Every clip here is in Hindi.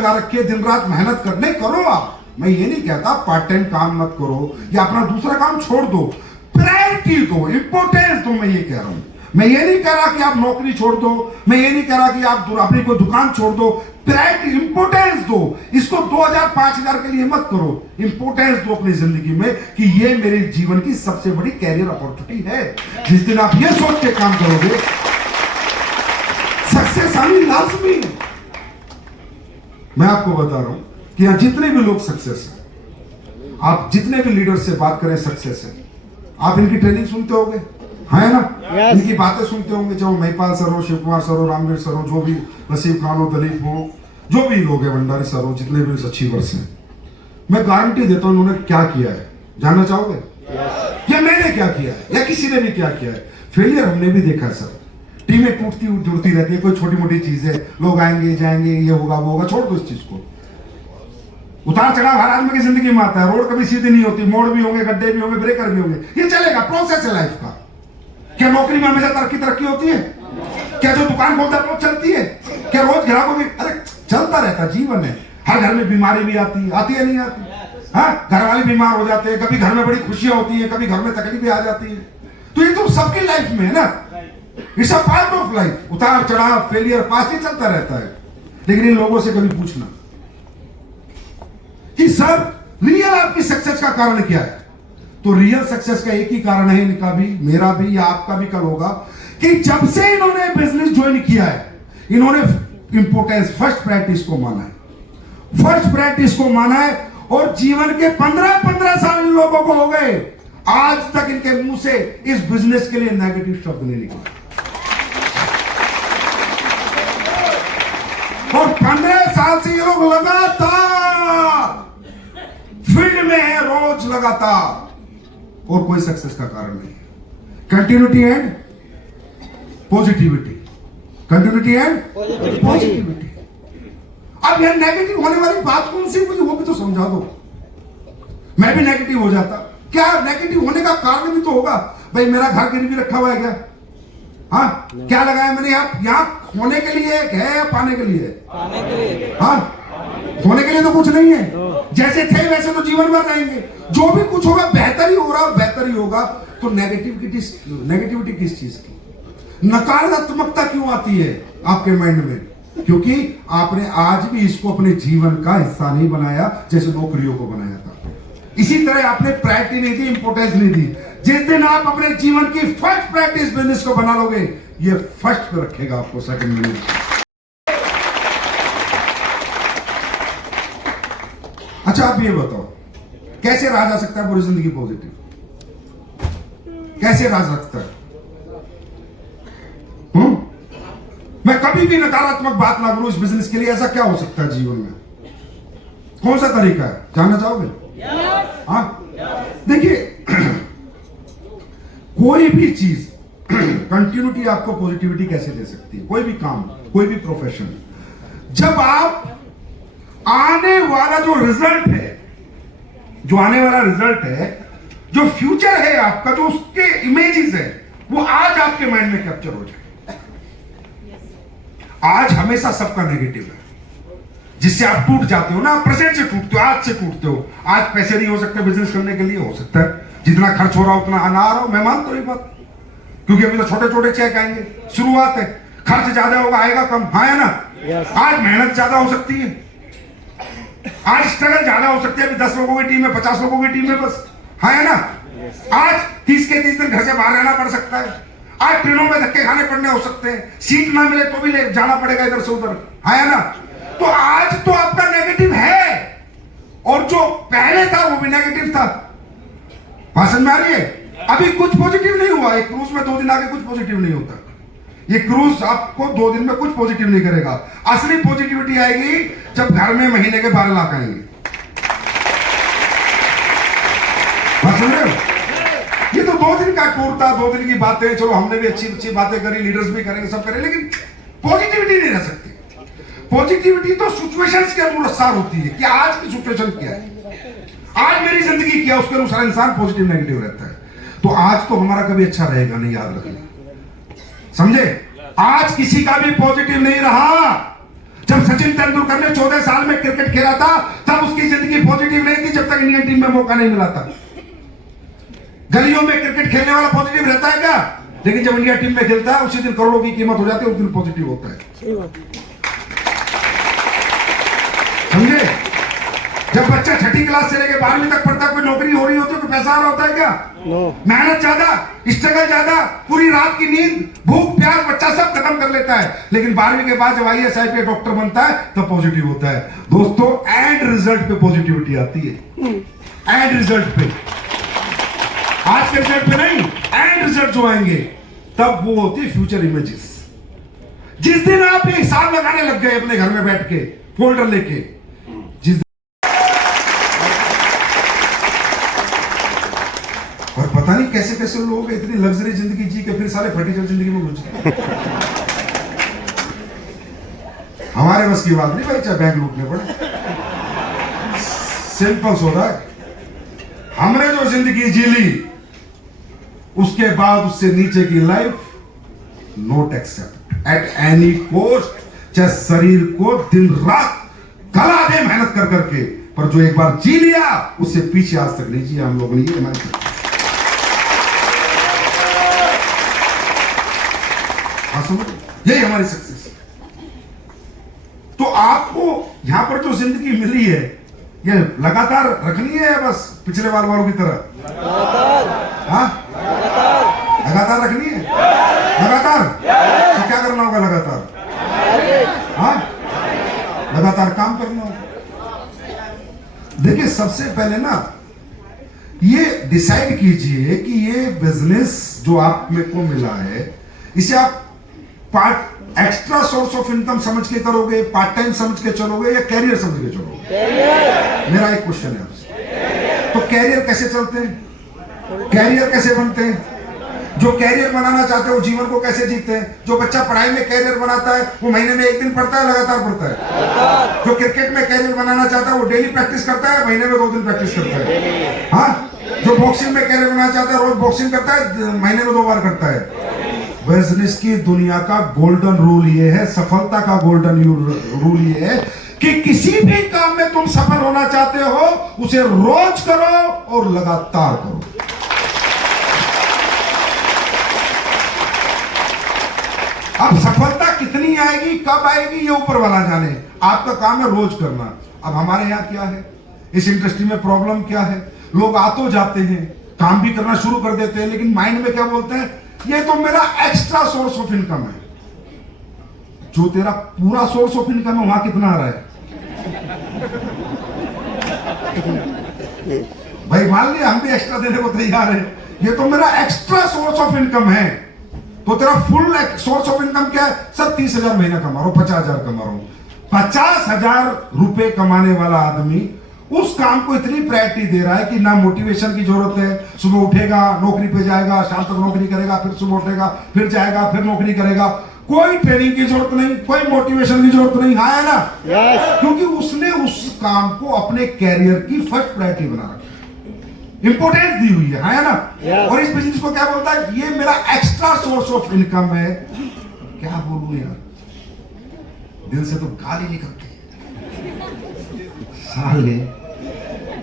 लगा रखी है, दिन रात मेहनत करने करो आप। मैं ये नहीं कहता पार्ट टाइम काम मत करो या अपना दूसरा काम छोड़ दो, प्रायोरिटी दो, इंपॉर्टेंस दो। मैं ये कह रहा हूं, मैं ये नहीं कह रहा कि आप नौकरी छोड़ दो, मैं ये नहीं कह रहा कि आप अपनी कोई दुकान छोड़ दो, प्रायोरिटी इंपॉर्टेंस दो। इसको 2000 5000 के लिए मत करो, इंपॉर्टेंस दो अपनी जिंदगी में कि ये मेरे जीवन की सबसे बड़ी कैरियर अपॉर्चुनिटी है। जिस दिन आप ये सोच के काम करोगे, सक्सेस आनी लाजमी है। मैं आपको बता रहा हूं कि यहां जितने भी लोग सक्सेस हैं, आप जितने भी लीडर से बात करें सक्सेस है, आप इनकी ट्रेनिंग सुनते होंगे, है ना? इनकी बातें सुनते होंगे, चाहे महिपाल सर हो, शिव कुमार सर हो, रामवीर सर हो, जो भी, नसीब खान हो, दलीप हो, जो भी लोग हैं, भंडारी सर हो, जितने भी अचीवर्स हैं, मैं गारंटी देता हूं उन्होंने क्या किया है। जानना चाहोगे? या मैंने क्या किया है या किसी ने भी क्या किया है? फेलियर हमने भी देखा है सर। टीमें टूटती जुड़ती रहती है, कोई छोटी मोटी चीज है, लोग आएंगे जाएंगे, ये होगा वो होगा, छोड़ दो इस चीज को। उतार चढ़ाव हर आदमी की जिंदगी में आता है, रोड कभी सीधी नहीं होती, मोड़ भी होंगे, गड्ढे भी होंगे, ब्रेकर भी होंगे, ये चलेगा, प्रोसेस है लाइफ का। क्या नौकरी में हमेशा तरक्की होती है? क्या जो दुकान खोलता है वो चलती है? क्या रोज ग्राहकों की, अरे चलता रहता, जीवन है। हर घर में बीमारी भी आती है नहीं आती? हाँ, घर वाले बीमार हो जाते हैं, कभी घर में बड़ी खुशियां होती है, कभी घर में तकलीफें आ जाती है। तो ये तो सबकी लाइफ में है ना, it's a part of life. उतार चढ़ाव, फेलियर, पास ही चलता रहता है। लेकिन इन लोगों से कभी पूछना कि सर रियल आपकी सक्सेस का कारण क्या है, तो रियल सक्सेस का एक ही कारण है, इनका भी, मेरा भी या आपका भी कल होगा, कि जब से इन्होंने बिजनेस ज्वाइन किया है, इन्होंने इंपोर्टेंस, फर्स्ट प्रैक्टिस को माना है, फर्स्ट प्रैक्टिस को माना है। और जीवन के 15 साल इन लोगों को हो गए, आज तक इनके मुंह से इस बिजनेस के लिए नेगेटिव शब्द नहीं निकला। और 15 साल से ये लोग लगातार फील्ड में है, रोज लगातार, और कोई सक्सेस का कारण नहीं है। Continuity and positivity, continuity and positivity. अब यह नेगेटिव होने वाली बात कौन सी, मुझे वो भी तो समझा दो। मैं भी नेगेटिव हो जाता, क्या नेगेटिव होने का कारण भी तो होगा। भाई मेरा घर गिरवी रखा हुआ है क्या? हाँ, क्या लगाया मैंने? यहाँ खोने के लिए है या पाने के लिए? पाने के लिए। हाँ, खोने के लिए तो कुछ नहीं है, जैसे थे वैसे तो जीवन भर रहेंगे। जो भी कुछ होगा बेहतर ही हो रहा, बेहतर ही होगा। तो नेगेटिविटी किस चीज की, नकारात्मकता क्यों आती है आपके माइंड में? क्योंकि आपने आज भी इसको अपने जीवन का हिस्सा नहीं बनाया, जैसे नौकरियों को बनाया था। इसी तरह आपने प्रायोरिटी नहीं दी, इंपोर्टेंस नहीं दी। जिस दिन आप अपने जीवन की फर्स्ट प्रैक्टिस बिजनेस को बना लोगे, ये फर्स्ट पे रखेगा आपको, सेकंड में नहीं। अच्छा, आप ये बताओ, कैसे रहा जा सकता है पूरी जिंदगी पॉजिटिव? कैसे रह सकता है? मैं कभी भी नकारात्मक बात ना करूं इस बिजनेस के लिए, ऐसा क्या हो सकता है जीवन में? कौन सा तरीका है, जानना चाहोगे? हाँ, देखिए, कोई भी चीज कंटिन्यूटी आपको पॉजिटिविटी कैसे दे सकती है? कोई भी काम, कोई भी प्रोफेशन, जब आप आने वाला जो रिजल्ट है, जो आने वाला रिजल्ट है, जो फ्यूचर है आपका, जो उसके इमेजेस है, वो आज आपके माइंड में कैप्चर हो जाए। आज हमेशा सबका नेगेटिव है, जिससे आप टूट जाते हो ना, प्रेजेंट से टूटते हो, आज से टूटते हो। आज पैसे नहीं हो सकते बिजनेस करने के लिए, हो सकता है जितना खर्च हो रहा हो उतना आना आ रहा हो, मैं मानता हूं ये बात, क्योंकि अभी तो छोटे छोटे चेक आएंगे, शुरुआत है, खर्च ज्यादा होगा, आएगा कम, हाँ है ना? आज मेहनत ज्यादा हो सकती है, आज स्ट्रगल ज्यादा हो सकती है। अभी 10 लोगों की टीम में, 50 लोगों की टीम में बस, हाँ है ना? आज 30 के 30 दिन घर से बाहर रहना पड़ सकता है, आज ट्रेनों में धक्के खाने पड़ने हो सकते हैं, सीट ना मिले तो भी ले जाना पड़ेगा इधर से उधर, है ना? तो आज तो आपका नेगेटिव है, और जो पहले था वो भी नेगेटिव था। भाषण में आ रही है? अभी कुछ पॉजिटिव नहीं हुआ। एक क्रूज में 2 दिन आगे कुछ पॉजिटिव नहीं होता। ये क्रूज आपको 2 दिन में कुछ पॉजिटिव नहीं करेगा। असली पॉजिटिविटी आएगी जब घर में महीने के 12 लाख आएंगे। सुन रहे हो? ये तो 2 दिन का टूर था, 2 दिन की बातें, चलो हमने भी अच्छी अच्छी बातें करी, लीडर्स भी करेंगे, सब करें, लेकिन पॉजिटिविटी नहीं रह सकती। पॉजिटिविटी तो सिचुएशंस के अनुसार होती है कि आज की सिचुएशन क्या है, आज मेरी जिंदगी क्या, उसके अनुसार इंसान पॉजिटिव नेगेटिव रहता है। तो आज तो हमारा कभी अच्छा रहेगा नहीं, याद रखना, समझे? आज किसी का भी पॉजिटिव नहीं रहा। जब सचिन तेंदुलकर तेंदुलकर ने 14 साल में क्रिकेट खेला था, तब उसकी जिंदगी पॉजिटिव नहीं थी जब तक इंडियन टीम में मौका नहीं मिला था। गलियों में क्रिकेट खेलने वाला पॉजिटिव रहता है क्या? लेकिन जब इंडिया टीम में खेलता है उसी दिन करोड़ों की कीमत हो जाती है, उस दिन पॉजिटिव होता है। समझे? जब बच्चा 6ठी क्लास से लेकर 12वीं तक पढ़ता, कोई नौकरी हो रही होती है, कोई पैसा आ रहा होता है क्या? मेहनत ज्यादा, स्ट्रगल ज्यादा, पूरी रात की नींद, भूख प्यास बच्चा सब खत्म कर लेता है। लेकिन 12वीं के बाद जब IAS IPS डॉक्टर बनता है तब पॉजिटिव होता है। दोस्तों, एंड रिजल्ट पे पॉजिटिविटी आती है, एंड रिजल्ट पे, आज के रिजल्ट पे नहीं, एंड रिजल्ट जो आएंगे तब वो होती है फ्यूचर इमेजेस। जिस दिन आप ये हिसाब लगाने लग गए अपने घर में बैठ के फोल्डर लेके, जिस और पता नहीं कैसे कैसे लोग इतनी लग्जरी जिंदगी जी के फिर सारे फर्टीचर जिंदगी में घुस गए। हमारे बस की बात नहीं भाई, चाहे बैंक लूटने पड़े, सिंपल सोचा है। हमने जो जिंदगी जी ली उसके बाद उससे नीचे की life not accept at any cost. चाहे शरीर को दिन रात गला दे मेहनत कर करके, पर जो एक बार जी लिया उससे पीछे आज तक नहीं जिया हम लोगों ने। ये हमारी यही हमारी सक्सेस। तो आपको यहां पर जो जिंदगी मिली है ये लगातार रखनी है, बस पिछले बार वालों की तरह हाँ लगातार रखनी है। लगातार तो क्या करना होगा? लगातार हाँ लगातार काम करना होगा। देखिए, सबसे पहले ना ये डिसाइड कीजिए कि ये बिजनेस जो आप में को मिला है, इसे आप part extra source of income समझ के करोगे, पार्ट टाइम समझ के चलोगे, या कैरियर समझ के चलोगे? मेरा एक क्वेश्चन है आपसे। तो कैरियर कैसे चलते हैं? कैरियर कैसे बनते हैं? जो कैरियर बनाना चाहते हैं वो जीवन को कैसे जीते हैं? जो बच्चा पढ़ाई में कैरियर बनाता है वो महीने में 1 दिन पढ़ता है, लगातार पढ़ता है। जो क्रिकेट में कैरियर बनाना चाहता है वो डेली प्रैक्टिस करता है, महीने में 2 दिन प्रैक्टिस करता है। हाँ, जो बॉक्सिंग में कैरियर बनाना चाहता है रोज बॉक्सिंग करता है, महीने में 2 बार करता है। बिजनेस की दुनिया का गोल्डन रूल ये है, सफलता का गोल्डन रूल ये है कि किसी भी काम में तुम सफल होना चाहते हो उसे रोज करो और लगातार करो। अब सफलता कितनी आएगी, कब आएगी, ये ऊपर वाला जाने। आपका काम है रोज करना। अब हमारे यहाँ क्या है, इस इंडस्ट्री में प्रॉब्लम क्या है? लोग आ तो जाते हैं, काम भी करना शुरू कर देते हैं, लेकिन माइंड में क्या बोलते हैं? ये तो मेरा एक्स्ट्रा सोर्स ऑफ इनकम है। जो तेरा पूरा सोर्स ऑफ इनकम है वहां कितना आ रहा है? भाई मान लिया हम भी एक्स्ट्रा देने को तैयार है, ये तो मेरा एक्स्ट्रा सोर्स ऑफ इनकम है। तो तेरा फुल सोर्स ऑफ इनकम क्या है? सर 30,000 महीना कमा रहा हूं, 50,000 कमा रहा हूं। 50,000 रुपए कमाने वाला आदमी उस काम को इतनी प्रायोरिटी दे रहा है कि ना मोटिवेशन की जरूरत है। सुबह उठेगा, नौकरी पे जाएगा, शाम तक नौकरी करेगा, फिर सुबह उठेगा, फिर जाएगा, फिर नौकरी करेगा। कोई ट्रेनिंग की जरूरत नहीं, कोई मोटिवेशन की जरूरत नहीं। हाँ है ना? क्योंकि उसने उस काम को अपने कैरियर की फर्स्ट प्रायोरिटी बना रखा, इंपोर्टेंस दी हुई है। हाँ है ना? और इस बिजनेस को क्या बोलता है? ये मेरा एक्स्ट्रा सोर्स ऑफ इनकम है। क्या बोलूं यार, दिल से तो गाली निकलती है। साले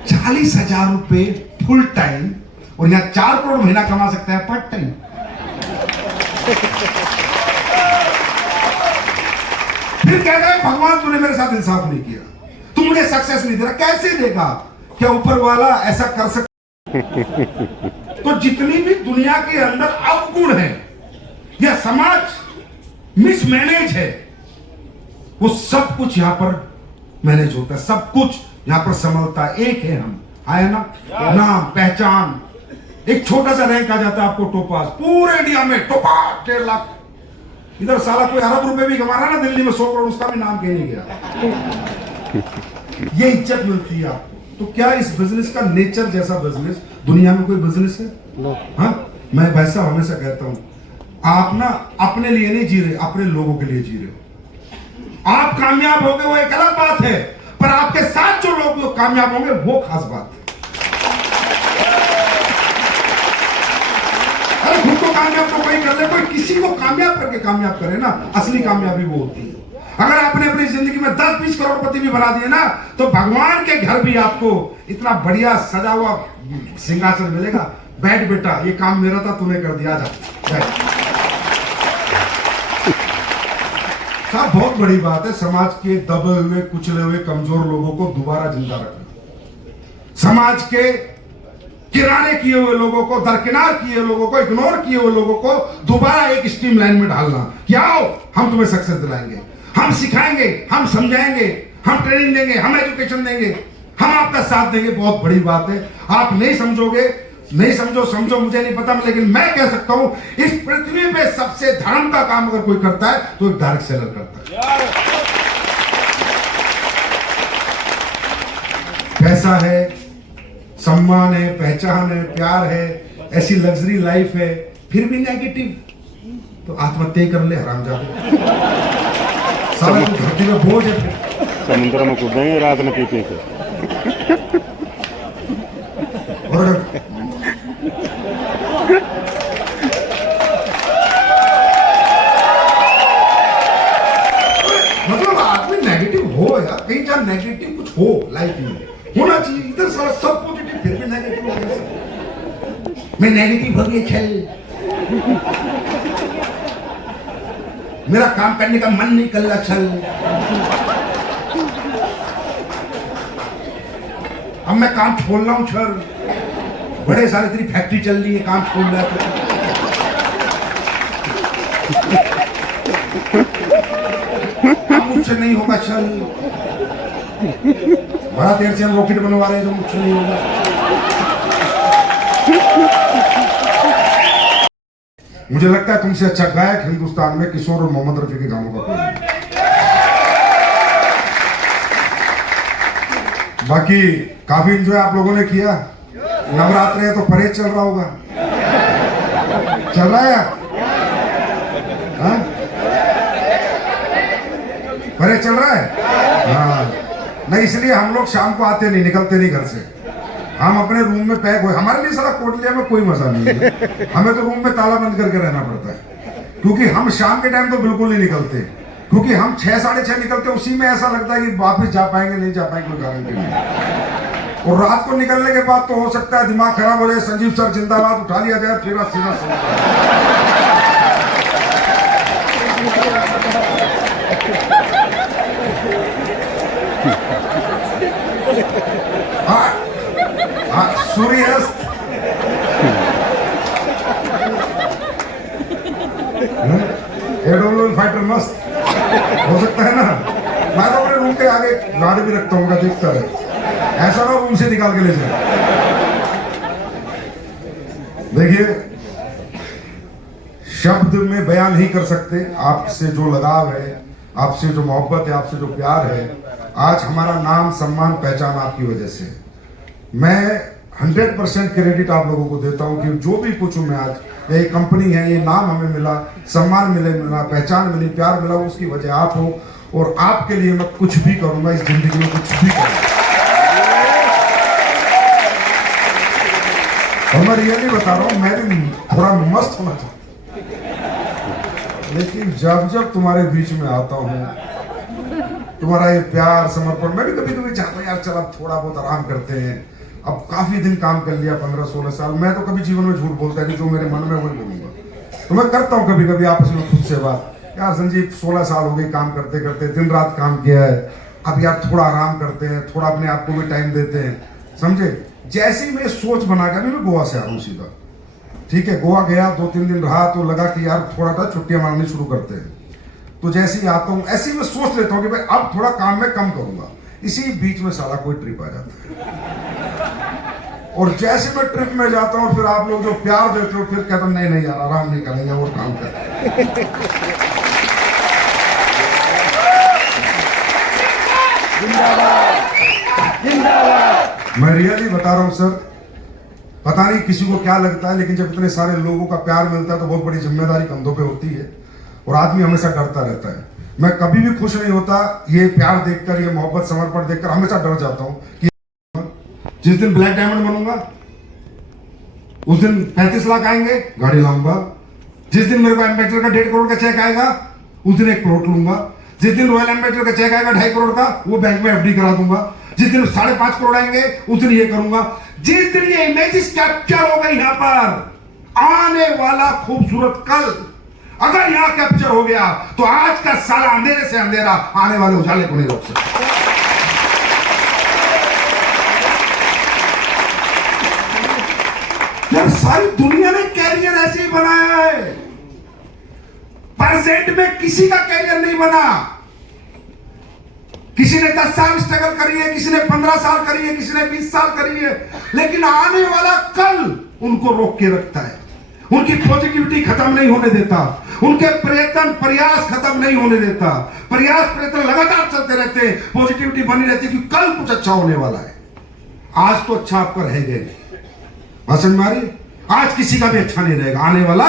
40,000 रुपए फुल टाइम और यहाँ 4 करोड़ महीना कमा सकता है पार्ट टाइम। फिर कह रहा है भगवान तूने मेरे साथ इंसाफ नहीं किया, तू मुझे सक्सेस नहीं दे रहा। कैसे देगा? क्या ऊपर वाला ऐसा कर सकता? तो जितनी भी दुनिया के अंदर अवगुण है या समाज मिसमैनेज है, वो सब कुछ यहां पर मैनेज होता है, सब कुछ यहां पर संभलता है। एक है हम, आए ना? नाम, पहचान, एक छोटा सा रैंक आ जाता है आपको टोपाज, पूरे इंडिया में टोपाज 1.5 लाख। इधर साला कोई अरब रुपए भी कमा रहा ना दिल्ली में 100 करोड़, उसका भी नाम कहीं नहीं गया। ये इज्जत मिलती है आपको। तो क्या इस बिजनेस का नेचर जैसा बिजनेस दुनिया में कोई बिजनेस है? हाँ, मैं भाई साहब हमेशा कहता हूं, आप ना अपने लिए नहीं जी रहे, अपने लोगों के लिए जी रहे हो। आप कामयाब हो गए वो एक अलग बात है, पर आपके साथ जो लोग कामयाब होंगे वो खास बात है। अरे खुद को कामयाब तो कोई कर ले, कोई किसी को कामयाब करके कामयाब करे ना, असली कामयाबी वो होती है। अगर आपने अपनी जिंदगी में 10-20 करोड़ करोड़पति भी बना दिए ना, तो भगवान के घर भी आपको इतना बढ़िया सजा हुआ सिंहासन मिलेगा। बैठ बेटा, ये काम मेरा था, तूने कर दिया, जा बैठ। साहब बहुत बड़ी बात है समाज के दबे हुए, कुचले हुए, कमजोर लोगों को दोबारा जिंदा रखना, समाज के किराने किए हुए लोगों को, दरकिनार किए हुए लोगों को, इग्नोर किए हुए लोगों को दोबारा एक स्ट्रीम लाइन में डालना कि आओ हम तुम्हें सक्सेस दिलाएंगे, हम सिखाएंगे, हम समझाएंगे, हम ट्रेनिंग देंगे, हम एजुकेशन देंगे, हम आपका साथ देंगे। बहुत बड़ी बात है। आप नहीं समझोगे, नहीं समझो मुझे नहीं पता, लेकिन मैं कह सकता हूं इस पृथ्वी पे सबसे धर्म का काम अगर कोई करता है तो एक डायरेक्ट सेलर करता है। पैसा है, सम्मान है, पहचान है, प्यार है, ऐसी लग्जरी लाइफ है, फिर भी नेगेटिव, तो आत्महत्या कर ले हरामजादे। साला तू धरती में बोझ है। समुद्र में कूदेंगे रात में पी के। और मतलब आदमी नेगेटिव हो यार, कहीं जहां नेगेटिव कुछ हो लाइफ में होना चाहिए। इधर सारा सब पॉजिटिव, फिर भी नेगेटिव हो गया। मैं नेगेटिव हो गया, चल मेरा काम करने का मन नहीं कर रहा, चल अब मैं काम छोड़ रहा हूं, चल बड़े सारे तेरी फैक्ट्री चल रही है, काम छोड़ रहा है काम मुझसे नहीं होगा, चल बड़ा देर से हम रॉकेट बनवा रहे हैं जो मुझसे नहीं होगा। मुझे लगता है तुमसे अच्छा गायक हिंदुस्तान में किशोर और मोहम्मद रफी के गानों का कोई नहीं। बाकी काफी एंजॉय आप लोगों ने किया। नवरात्र है तो परेड चल रहा होगा, चल रहा है? हाँ? परेड चल रहा है? हाँ नहीं, इसलिए हम लोग शाम को आते नहीं, निकलते नहीं घर से, हम अपने रूम में पैक हुए। हमारे लिए सारा कोटलिया में कोई मजा नहीं है, हमें तो रूम में ताला बंद करके रहना पड़ता है, क्योंकि हम शाम के टाइम तो बिल्कुल नहीं निकलते, क्योंकि हम 6 साढ़े 6 निकलते, उसी में ऐसा लगता है कि वापस जा पाएंगे नहीं जा पाएंगे, कोई गारंटी नहीं। और रात को निकलने के बाद तो हो सकता है दिमाग खराब हो जाए, संजीव सर जिंदाबाद उठा लिया जाए, फिर सीधा सूर्यास्त एडोल फाइटर मस्त हो सकता है ना। मैं तो अपने रूम के आगे गाड़ी भी रखता हूँ, देखता है, ऐसा ना रूम से निकाल के ले जाए। देखिए शब्द में बयान नहीं कर सकते आपसे जो लगाव है, आपसे जो मोहब्बत है, आपसे जो प्यार है। आज हमारा नाम, सम्मान, पहचान आपकी वजह से। मैं 100% क्रेडिट आप लोगों को देता हूं कि जो भी कुछ हूं मैं आज, ये कंपनी है, ये नाम हमें मिला, सम्मान मिला, पहचान मिली, प्यार मिला, उसकी वजह आप हो। और आपके लिए मैं कुछ भी करूंगा इस जिंदगी में, कुछ भी करूंगा। और मैं रियली बता रहा हूं, मैं भी थोड़ा मस्त होना चाहता हूं, लेकिन जब जब तुम्हारे बीच में आता हूं, तुम्हारा ये प्यार, समर्पण, मैं भी कभी कभी चाहता हूं यार चल अब थोड़ा बहुत आराम करते हैं। अब काफी दिन काम कर लिया, 15-16 साल। मैं तो कभी जीवन में झूठ बोलता नहीं, जो मेरे मन में वही बोलूंगा। तो मैं करता हूँ कभी कभी आपस में खुद से बात, यार संजीव 16 साल हो गए काम करते करते, दिन रात काम किया है, अब यार थोड़ा आराम करते हैं, थोड़ा अपने आप को भी टाइम देते हैं, समझे। जैसी मैं सोच बना के, अभी मैं गोवा से आ रहा हूँ सीधा, ठीक है, गोवा गया, 2-3 दिन रहा, तो लगा कि यार थोड़ा सा छुट्टियां मारनी शुरू करते हैं। तो जैसे ही आता हूँ ऐसे ही मैं सोच लेता हूँ कि भाई अब थोड़ा काम में कम करूंगा, इसी बीच में साला कोई ट्रिप आ जाता है। और जैसे मैं ट्रिप में जाता हूँ, फिर आप लोग जो प्यार देते हो, फिर कहते हो नहीं यार आराम नहीं करेंगे, और काम करेंगे। मैं रियली बता रहा हूँ सर, पता नहीं किसी को क्या लगता है, लेकिन जब इतने सारे लोगों का प्यार मिलता है तो बहुत बड़ी जिम्मेदारी कंधों पे होती है, और आदमी हमेशा डरता रहता है। मैं कभी भी खुश नहीं होता ये प्यार देखकर, ये मोहब्बत, समर्पण देखकर, हमेशा डर जाता हूँ कि जिस दिन ब्लैक डायमंड बनूंगा उस दिन 35 लाख आएंगे, गाड़ी लाऊंगा। जिस दिन मेरे को एम्बेसडर का 1.5 करोड़ का चेक आएगा, उस दिन एक प्लॉट लूंगा। जिस दिन रॉयल एम्बेसडर का चेक आएगा 2.5 करोड़ का, वो बैंक में एफडी करा दूंगा। जिस दिन 5.5 करोड़ आएंगे उस दिन ये करूंगा। जिस दिन ये इमेजेस कैप्चर हो गई, यहां पर आने वाला खूबसूरत कल अगर यहां कैप्चर हो गया तो आज का साला अंधेरे से अंधेरा आने वाले उजाले को नहीं रोक सकता। यार सारी दुनिया ने कैरियर ऐसे ही बनाया है। प्रेजेंट में किसी का कैरियर नहीं बना। किसी ने 10 साल स्ट्रगल करी है, किसी ने 15 साल करी है, किसी ने 20 साल करी है, लेकिन आने वाला कल उनको रोक के रखता है। उनकी पॉजिटिविटी खत्म नहीं होने देता, उनके प्रयत्न प्रयास खत्म नहीं होने देता। प्रयास प्रयत्न लगातार चलते रहते हैं, पॉजिटिविटी बनी रहती है कि कल कुछ अच्छा होने वाला है। आज तो अच्छा आपका रहेगा नहीं, समझ मारी, आज किसी का भी अच्छा नहीं रहेगा। आने वाला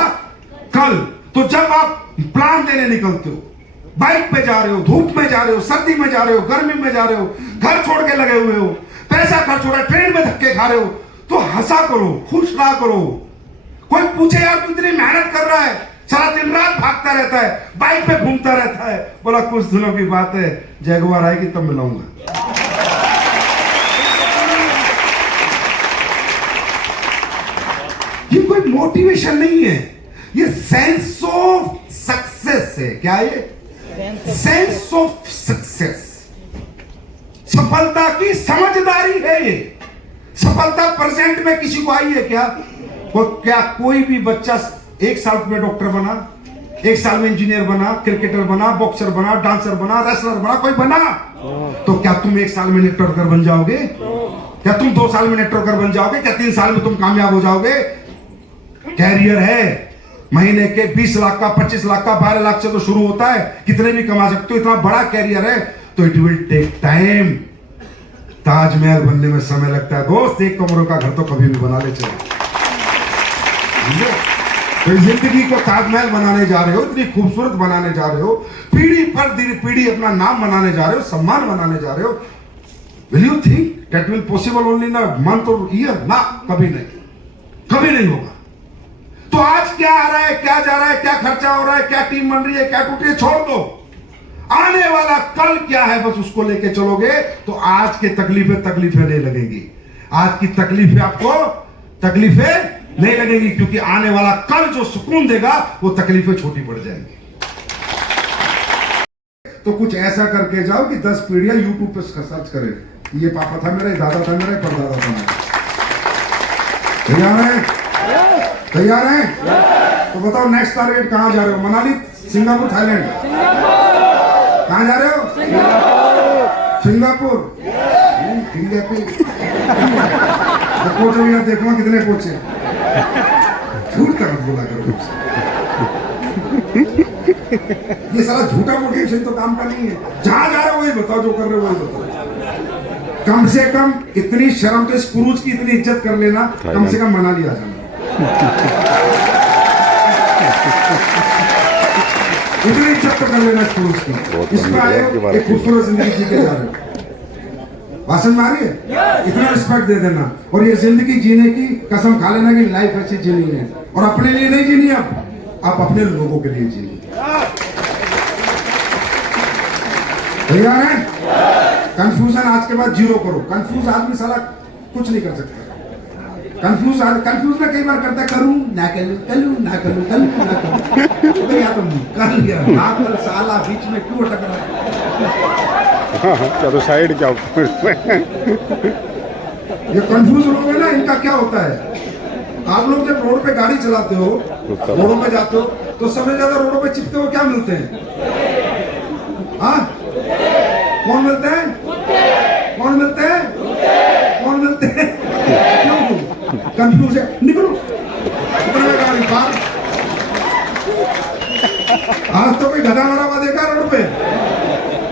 कल, तो जब आप प्लान देने निकलते हो, बाइक पे जा रहे हो, धूप में जा रहे हो, सर्दी में जा रहे हो, गर्मी में जा रहे हो, घर छोड़ के लगे हुए हो, पैसा खर्च हो रहा है, ट्रेन में धक्के खा रहे हो, तो हंसा करो, खुश रहा करो। कोई पूछे यार तू इतनी मेहनत कर रहा है, सारा दिन रात भागता रहता है, बाइक पे घूमता रहता है, बोला कुछ दिनों की बात है, जगुआर आएगी तब मिलाऊंगा। ये कोई मोटिवेशन नहीं है, ये सेंस ऑफ सक्सेस है। क्या है? सेंस ऑफ सक्सेस, सफलता की समझदारी है ये। सफलता प्रेजेंट में किसी को आई है क्या? क्या कोई भी बच्चा 1 साल में डॉक्टर बना, 1 साल में इंजीनियर बना, क्रिकेटर बना, बॉक्सर बना, डांसर बना, रेसलर बना, कोई बना? तो क्या तुम 1 साल में नेटवर्कर बन जाओगे? क्या तुम 2 साल में नेटवर्कर बन जाओगे? क्या 3 साल में तुम कामयाब हो जाओगे? कैरियर है, महीने के 20 लाख का, 25 लाख का, 12 लाख से तो शुरू होता है, कितने भी कमा सकते हो। इतना बड़ा कैरियर है तो it will take time. Taj Mahal बनने में समय लगता है दोस्त, 1 कमरों का घर तो कभी भी बना ले चले। तो जिंदगी को ताजमहल बनाने जा रहे हो, इतनी खूबसूरत बनाने जा रहे हो, पीढ़ी पर पीढ़ी अपना नाम बनाने जा रहे हो, सम्मान बनाने जा रहे हो। Will you think that will possible only in a month और ईयर? ना, कभी नहीं, कभी नहीं होगा। तो आज क्या आ रहा है, क्या जा रहा है, क्या खर्चा हो रहा है, क्या टीम बन रही है, क्या टूट रही है, छोड़ दो। आने वाला कल क्या है, बस उसको लेके चलोगे तो आज के तकलीफें नहीं लगेंगी। आज की तकलीफें आपको तकलीफें नहीं लगेंगी, क्योंकि आने वाला कल जो सुकून देगा वो तकलीफें छोटी पड़ जाएंगी। तो कुछ ऐसा करके जाओ कि 10 पीढ़ियां यूट्यूब पे सर्च करें, ये पापा था मेरा, ये दादा था मेरा, ये परदादा था मेरा। तैयार है? तैयार है? तो बताओ नेक्स्ट टारगेट कहां जा रहे हो? Manali, Singapore, Thailand? कहां जा रहे हो? सिंगापुर। कोच भैया देखो कितने कोच हैं, झूठ का मत बोला करो। ये सारा झूठा मोटिवेशन तो काम का नहीं है। जहां जा रहे हो वही बताओ, जो कर रहे हो वही बताओ। कम से कम इतनी शर्म तो इस क्रूज की इतनी इज्जत कर लेना, कम से कम मनाली आ जाना। इतनी इज्जत तो कर लेना इस क्रूज की। इसमें आए एक खूबसूरत जिंदगी जी के जा रहे हो, भाषण में आ रही है, इतना रिस्पेक्ट दे देना। और ये जिंदगी जीने की कसम खा लेना कि लाइफ ऐसी जीनी है, और अपने लिए नहीं जीनी, अब आप अपने लोगों के लिए जीनी। तैयार है? कंफ्यूजन आज के बाद 0 करो। कंफ्यूज आदमी साला कुछ नहीं कर सकता। कंफ्यूज ना कई बार करता है, करूं ना करूं, करूं ना करूं, करूं ना करूं। तो या तो कर लिया ना कर, साला बीच में क्यों अटक रहा है? चलो साइड जाओ। ये कंफ्यूज लोग है ना, इनका क्या होता है, आप लोग जब रोड पे गाड़ी चलाते हो, रोडों पे जाते हो, तो सबसे ज्यादा रोडों पे चिपते हो क्या मिलते हैं? हाँ, कौन मिलते हैं? कौन मिलते हैं? कौन मिलते हैं? कंफ्यूज है, निकलो गाड़ी पार। आज तो कोई गधा मरा हुआ देखा रोड पे?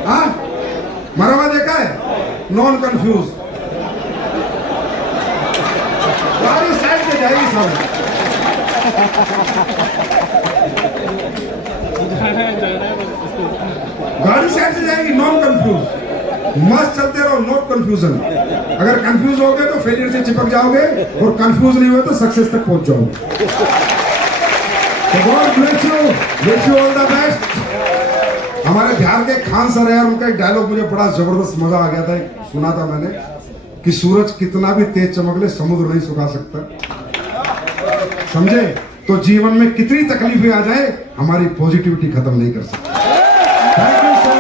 हाँ, मरा हुआ देखा है? Non confuse. गाड़ी साइड से जाएगी सब। गाड़ी साइड से जाएगी, नॉन कंफ्यूज। मस्त चलते रहो, नो कंफ्यूजन। अगर कंफ्यूज हो गए तो फेलियर से चिपक जाओगे, और कंफ्यूज नहीं हुए तो सक्सेस तक पहुंच जाओगे। God bless you, wish you all the best. हमारे बिहार के खान सर है यार, उनका एक डायलॉग मुझे बड़ा जबरदस्त मजा आ गया था, सुना था मैंने कि सूरज कितना भी तेज चमक ले समुद्र नहीं सुखा सकता। समझे? तो जीवन में कितनी तकलीफें आ जाए हमारी पॉजिटिविटी खत्म नहीं कर सकती। Thank you sir.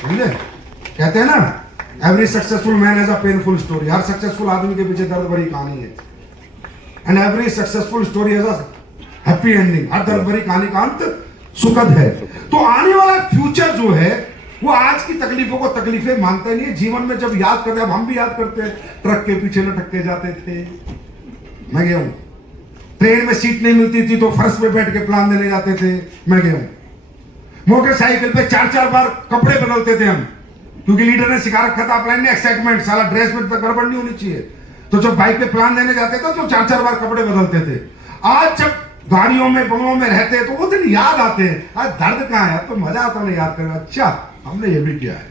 समझे? कहते हैं ना, every successful man has a painful story. हर सक्सेसफुल आदमी के पीछे दर्द भरी कहानी है। And every successful story has a happy ending. हर दर्द भरी कहानी का अंत सुखद है। तो आने वाला फ्यूचर जो है वो आज की तकलीफों को तकलीफें मानते नहीं है। जीवन में जब याद करते हैं, अब हम भी याद करते हैं, ट्रक के पीछे लटक के जाते थे, मैं गया हूं। ट्रेन में सीट नहीं मिलती थी तो फर्श पे बैठ के प्लान देने जाते थे, मैं गया हूं। मोटरसाइकिल पे 4-4 बार कपड़े बदलते थे हम, क्योंकि लीडर ने सिखा रखा था अपलाइन ने एक्साइटमेंट, साला ड्रेस में तो गड़बड़ नहीं होनी चाहिए। तो जब बाइक पे प्लान देने जाते थे तो 4-4 बार कपड़े बदलते थे। आज जब गाड़ियों में बंगलों में रहते हैं तो वो दिन याद आते हैं। आज दर्द कहाँ है? तो मजा आता है याद करना, अच्छा हमने ये भी किया है।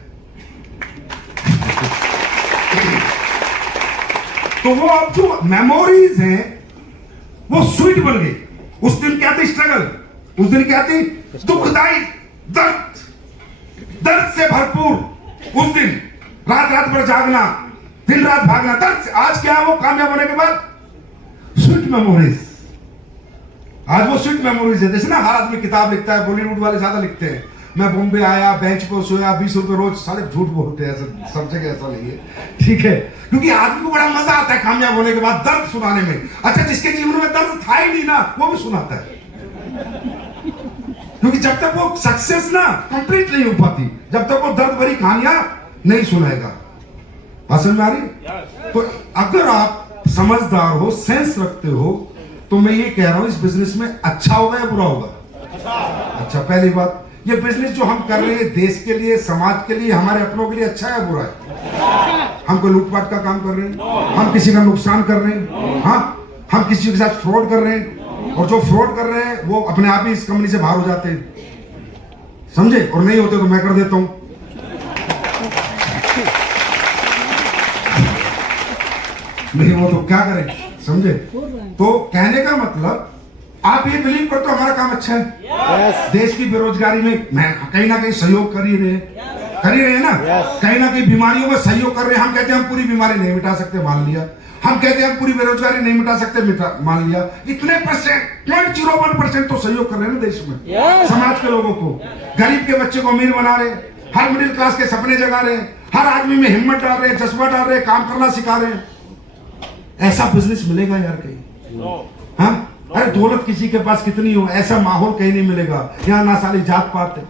तो वो अब जो मेमोरीज हैं वो स्वीट बन गई। उस दिन क्या थी? स्ट्रगल। उस दिन क्या थी? दुखदाई, दर्द से भरपूर। उस दिन रात रात भर जागना, दिन रात भागना, दर्द। आज क्या है? वो कामयाब होने के बाद स्वीट मेमोरीज। आज वो स्वीट मेमोरीज है। जैसे ना हर आदमी किताब लिखता है, बॉलीवुड वाले ज्यादा लिखते हैं, मैं बॉम्बे आया, बेंच पे सोया, 20 रुपए रोज। साले झूठ बोलते हैं, ऐसा सब जगह ऐसा नहीं है, ठीक है? क्योंकि आदमी को बड़ा मजा आता है कामयाब होने के बाद दर्द सुनाने में। अच्छा, जिसके जीवन में दर्द था ही नहीं ना, वो भी सुनाता है, क्योंकि जब तक वो सक्सेस ना कंप्लीट नहीं हो पाती, जब तक वो दर्द भरी कहानियां नहीं सुनाएगा। बात समझ में आ रही? तो अगर आप समझदार हो, सेंस रखते हो, तो मैं ये कह रहा हूं इस बिजनेस में अच्छा होगा या बुरा होगा? अच्छा। पहली बात, ये बिजनेस जो हम कर रहे हैं देश के लिए, समाज के लिए, हमारे अपनों के लिए अच्छा है बुरा है? हम कोई लूटपाट का काम कर रहे हैं? हम किसी का नुकसान कर रहे हैं? हाँ, हम किसी के साथ फ्रॉड कर रहे हैं, और जो फ्रॉड कर रहे हैं वो अपने आप ही इस कंपनी से बाहर हो जाते हैं, समझे? और नहीं होते तो मैं कर देता हूं। नहीं वो तो क्या करें, समझे? तो कहने का मतलब, आप ये बिलीव करते हो हमारा काम अच्छा है? देश की बेरोजगारी में कहीं ना कहीं सहयोग कर ही रहे हैं ना? कहीं ना कहीं बीमारियों में सहयोग कर रहे हैं। हम कहते हैं हम पूरी बीमारी नहीं मिटा सकते, मान लिया। हम कहते हैं हम पूरी बेरोजगारी नहीं मिटा सकते, मान लिया। इतने परसेंट, 0.01% तो सहयोग कर रहे हैं ना देश में, समाज के लोगों को। गरीब के बच्चे को अमीर बना रहे, हर मिडिल क्लास के सपने जगा रहे, हर आदमी में हिम्मत डाल रहे, जज्बा डाल रहे, काम करना सिखा रहे हैं। ऐसा बिजनेस मिलेगा यार कहीं? हाँ? अरे दौलत किसी के पास कितनी हो, ऐसा माहौल कहीं नहीं मिलेगा। यहाँ ना साली जात पात है,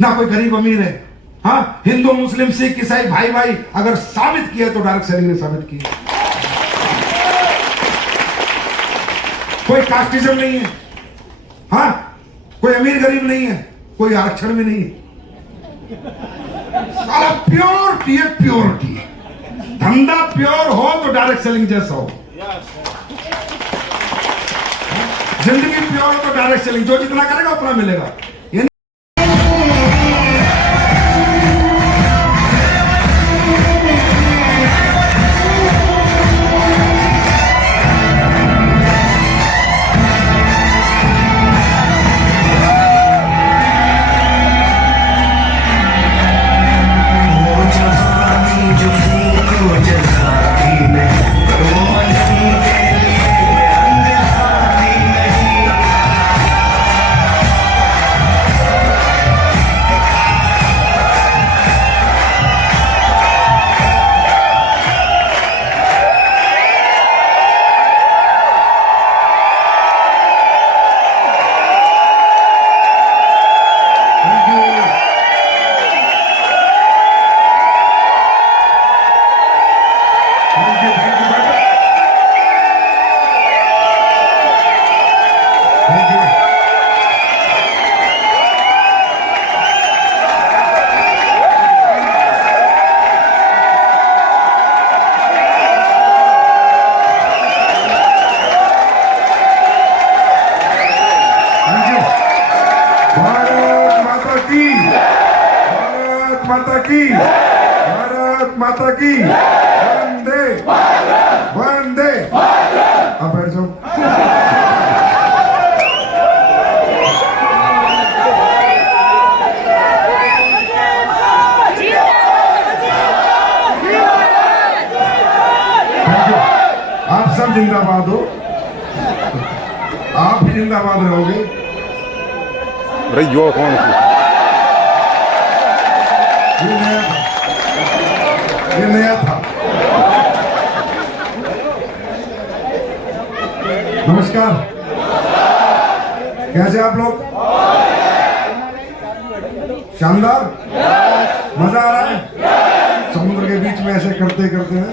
ना कोई गरीब अमीर है। हाँ, हिंदू मुस्लिम सिख ईसाई भाई भाई अगर साबित किया तो डायरेक्ट सेलिंग ने साबित किया। कोई कास्टिज्म नहीं है, हाँ, कोई अमीर गरीब नहीं है, कोई आरक्षण भी नहीं है। साला प्योरिटी है, प्योरिटी। धंधा प्योर हो तो डायरेक्ट सेलिंग जैसा हो, जिंदगी प्योर हो तो डायरेक्ट सेलिंग, जो जितना करेगा उतना मिलेगा। भारत माता की वंदे वंदे। अब बैठ जाओ। जिंदाबाद हो, आप भी जिंदाबाद रहोगे। अरे यो कौन सी ये नया था, ये नया था। नमस्कार, कैसे आप लोग? शानदार, मजा आ रहा है? समुद्र के बीच में ऐसे करते करते हैं।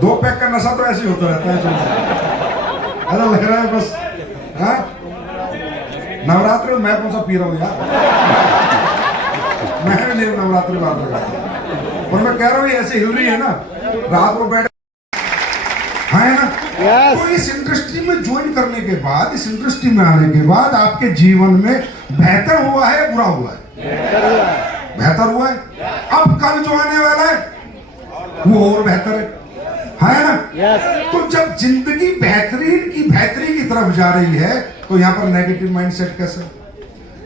2 पैक का नशा तो ऐसे ही होता रहता है, ऐसा लग रहा है बस। हाँ? नवरात्रि में मैं कौन सा पी रहा हूँ यार? मैं भी नहीं नवरात्रि बात लगा, और मैं कह रहा हूँ ऐसे हिल रही है ना, रात को बैठ, है ना? तो इस इंडस्ट्री में ज्वाइन करने के बाद, इस इंडस्ट्री में आने के बाद आपके जीवन में बेहतर हुआ है, बुरा हुआ है? बेहतर हुआ है। अब कल जो आने वाला है वो और बेहतर है ना? तो जब जिंदगी बेहतरीन की तरफ जा रही है, तो यहाँ पर नेगेटिव माइंडसेट कैसे?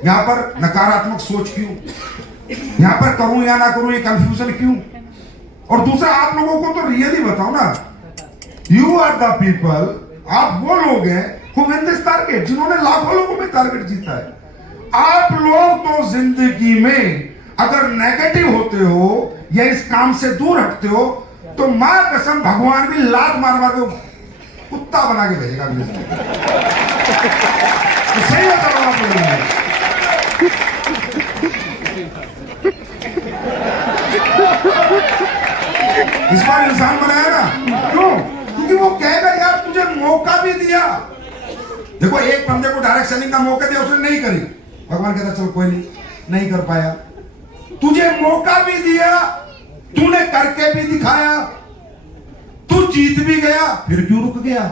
यहाँ पर नकारात्मक सोच क्यों? यहाँ पर करूं या ना करूं ये कंफ्यूजन क्यों? और दूसरा, आप लोगों को तो रियली बताओ ना, यू आर द पीपल, आप वो लोग हैं who win this target, जिन्होंने लाखों लोगों में टारगेट जीता है। आप लोग तो जिंदगी में अगर नेगेटिव होते हो या इस काम से दूर हटते हो, तो मां कसम भगवान भी लात मार मार के कुत्ता बना के भेजेगा अगले दिन। तो सही बता रहा हूं आप लोगों को। इस बार इंसान बनाया ना, क्यों? क्योंकि वो कहेगा यार तुझे मौका भी दिया। देखो, एक बंदे को डायरेक्ट सेलिंग का मौका दिया, उसने नहीं करी, भगवान कहता चल कोई नहीं कर पाया। तुझे मौका भी दिया, तूने करके भी दिखाया, तू जीत भी गया, फिर क्यों रुक गया?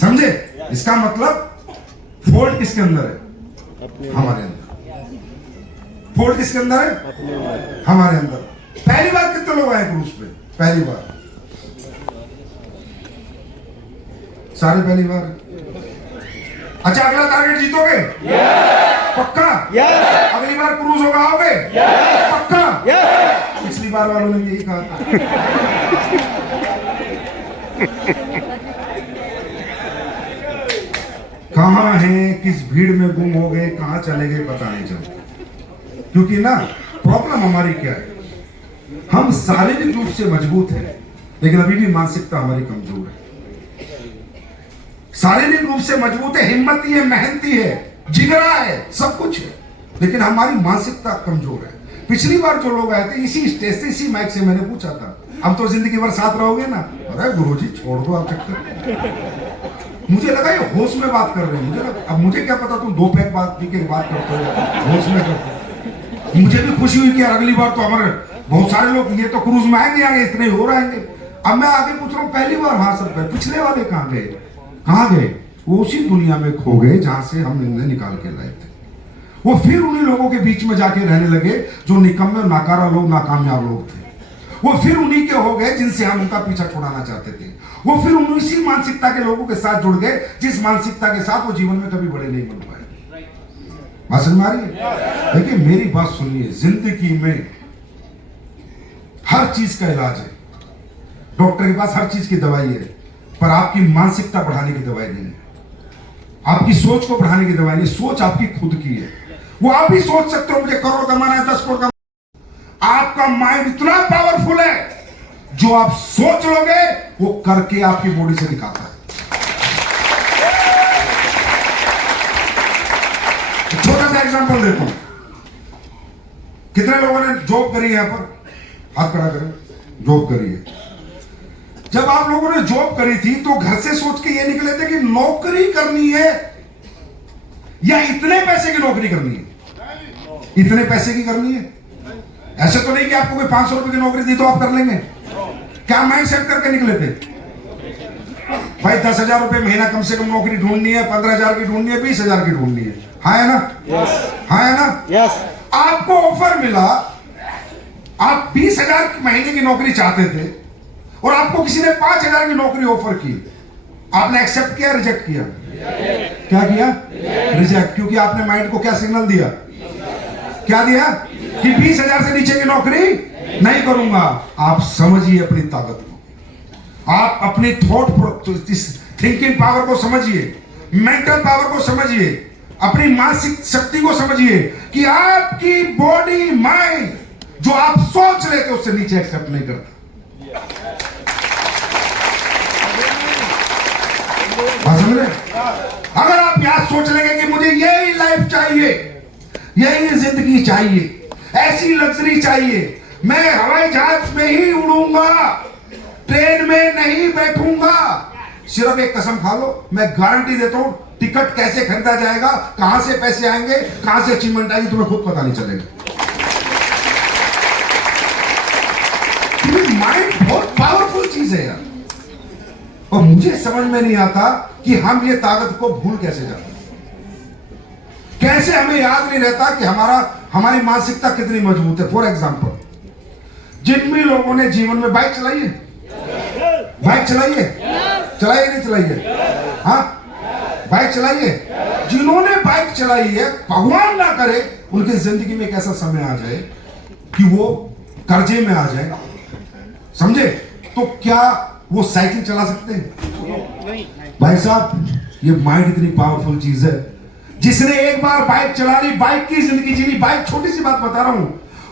समझे? इसका मतलब फॉल्ट किसके अंदर है? हमारे अंदर। फॉल्ट किसके अंदर है? हमारे अंदर। पहली बार कितने लोग आए क्रूज पे? पहली बार, सारे पहली बार। अच्छा, अगला टारगेट जीतोगे? पक्का? अगली बार क्रूज होगा, आओगे? पक्का? पिछली बार वालों ने भी यही कहा था। कहां हैं, किस भीड़ में गुम हो गए, कहां चले गए पता नहीं चलता। क्योंकि ना, प्रॉब्लम हमारी क्या है, हम शारीरिक रूप से मजबूत हैं, लेकिन अभी भी मानसिकता हमारी कमजोर है। शारीरिक रूप से मजबूत है, हिम्मती है, मेहनती है, जिगरा है, सब कुछ है, लेकिन हमारी मानसिकता कमजोर है। पिछली बार जो लोग आए थे, इसी स्टेज से, इसी माइक से मैंने पूछा था, अब तो जिंदगी भर साथ रहोगे ना? अरे गुरुजी छोड़ दो आप चक्कर। मुझे लगा ये होश में बात कर रहे हैं, मुझे लगा, अब मुझे क्या पता तुम 2 पैक बात पी के बात करते हो, होश में करते। मुझे भी खुशी हुई कि अगली बार तो हमारे बहुत सारे लोग ये तो क्रूज में आएंगे, इतने हो रहेंगे। अब मैं आगे पूछ रहा हूँ, पहली बार हाँ सर, पिछले वाले कहाँ गए? कहाँ गए? वो उसी दुनिया में खो गए जहां से हम इन्हें निकाल के लाए थे। वो फिर उन्हीं लोगों के बीच में जाके रहने लगे जो निकम्मे, नाकारा लोग, नाकामयाब लोग थे। वो फिर उन्हीं के हो गए जिनसे हम उनका पीछा छुड़ाना चाहते थे। वो फिर उसी मानसिकता के लोगों के साथ जुड़ गए जिस मानसिकता के साथ वो जीवन में कभी बड़े नहीं बन पाए। बात समझ में आ रही है? देखिए, मेरी बात सुनिए, जिंदगी में हर चीज का इलाज है, डॉक्टर के पास हर चीज की दवाई है, पर आपकी मानसिकता बढ़ाने की दवाई नहीं है, आपकी सोच को बढ़ाने की दवाई नहीं। सोच आपकी खुद की है। वो आप भी सोच सकते हो मुझे करोड़ कमाना है, 10 करोड़ कमाना। आपका माइंड इतना पावरफुल है, जो आप सोच लोगे वो करके आपकी बॉडी से दिखाता है। छोटा सा एग्जांपल देता हूं। कितने लोगों ने जॉब करी है यहां पर? हाथ खड़ा करें। जॉब करी है। जब आप लोगों ने जॉब करी थी तो घर से सोच के ये निकले थे कि नौकरी करनी है या इतने पैसे की नौकरी करनी है? इतने पैसे की करनी है। ऐसे तो नहीं कि आपको कोई 500 रुपए की नौकरी दी तो आप कर लेंगे। क्या माइंड सेट करके निकले थे? भाई 10,000 रुपए महीना कम से कम नौकरी ढूंढनी है, 15,000 की ढूंढनी है, 20,000 की ढूंढनी है। हाँ है ना? हाँ है ना? आपको ऑफर मिला, आप 20,000 महीने की नौकरी चाहते थे और आपको किसी ने 5,000 की नौकरी ऑफर की, आपने एक्सेप्ट किया, रिजेक्ट किया? क्या किया? रिजेक्ट। क्योंकि आपने माइंड को क्या सिग्नल दिया? क्या दिया? कि 20,000 से नीचे की नौकरी नहीं करूंगा। आप समझिए अपनी ताकत को। आप अपनी थिंकिंग पावर को समझिए, मेंटल पावर को समझिए, अपनी मानसिक शक्ति को समझिए कि आपकी बॉडी माइंड जो आप सोच लेते उससे नीचे एक्सेप्ट नहीं करता। समझ रहे? अगर आप यहां सोच लेंगे कि मुझे यही लाइफ चाहिए, यही जिंदगी चाहिए, ऐसी लग्जरी चाहिए, मैं हवाई जहाज में ही उड़ूंगा, ट्रेन में नहीं बैठूंगा, सिर्फ एक कसम खा लो, मैं गारंटी देता हूं टिकट कैसे खरीदा जाएगा, कहां से पैसे आएंगे, कहां से अचीवमेंट आएगी, तुम्हें खुद पता नहीं चलेगा। माइंड बहुत पावरफुल चीज है यार, और मुझे समझ में नहीं आता कि हम ये ताकत को भूल कैसे जाते, कैसे हमें याद नहीं रहता कि हमारी मानसिकता कितनी मजबूत है। फॉर एग्जाम्पल, जिन भी लोगों ने जीवन में बाइक चलाई है, बाइक चलाई है, चलाई नहीं चलाई है, हाँ बाइक चलाई है, जिन्होंने बाइक चलाई है, भगवान ना करे उनकी जिंदगी में एक ऐसा समय आ जाए कि वो कर्जे में आ जाए, समझे, तो क्या वो साइकिल चला सकते हैं? भाई साहब, ये माइंड इतनी पावरफुल चीज है, जिसने एक बार बाइक चला ली, बाइक की जिंदगी जी ली, बाइक छोटी सी बात बता रहा हूं,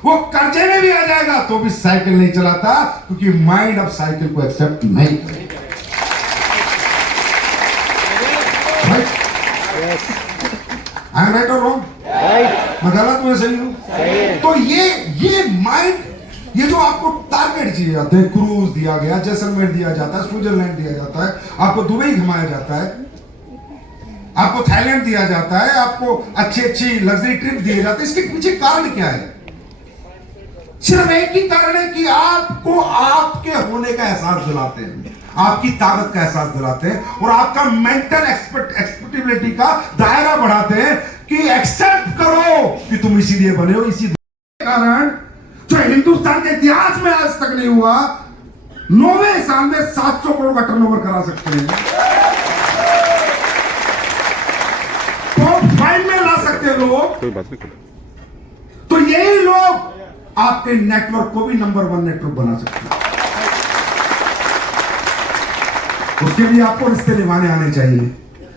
वो कर्जे में भी आ जाएगा तो भी साइकिल नहीं चलाता, क्योंकि माइंड अब साइकिल को एक्सेप्ट नहीं करेगा। आई एम राइट और रॉन्ग? मैं गलत हूं, सही हूं? तो ये माइंड, ये जो आपको टारगेट दिए जाते हैं, क्रूज दिया गया, जैसलमेर दिया जाता है, स्विट्जरलैंड दिया जाता है, आपको दुबई घुमाया जाता है, आपको थाईलैंड दिया जाता है, आपको अच्छी लग्जरी ट्रिप दिए जाते हैं, इसके पीछे कारण क्या है? सिर्फ एक ही कारण है कि आपको आपके होने का एहसास दिलाते हैं, आपकी ताकत का एहसास दिलाते हैं, और आपका मेंटल एक्सपेक्टेबिलिटी का दायरा बढ़ाते हैं कि एक्सेप्ट करो कि तुम इसीलिए बने हो। इसी कारण जो हिंदुस्तान के इतिहास में आज तक नहीं हुआ, 9वें साल में 700 करोड़ का टर्नओवर करा सकते हैं, टॉप 5 में ला सकते हैं लोग। कोई बात नहीं। तो यही लोग आपके नेटवर्क को भी नंबर 1 नेटवर्क बना सकते हैं। उसके लिए आपको रिश्ते निभाने आने चाहिए।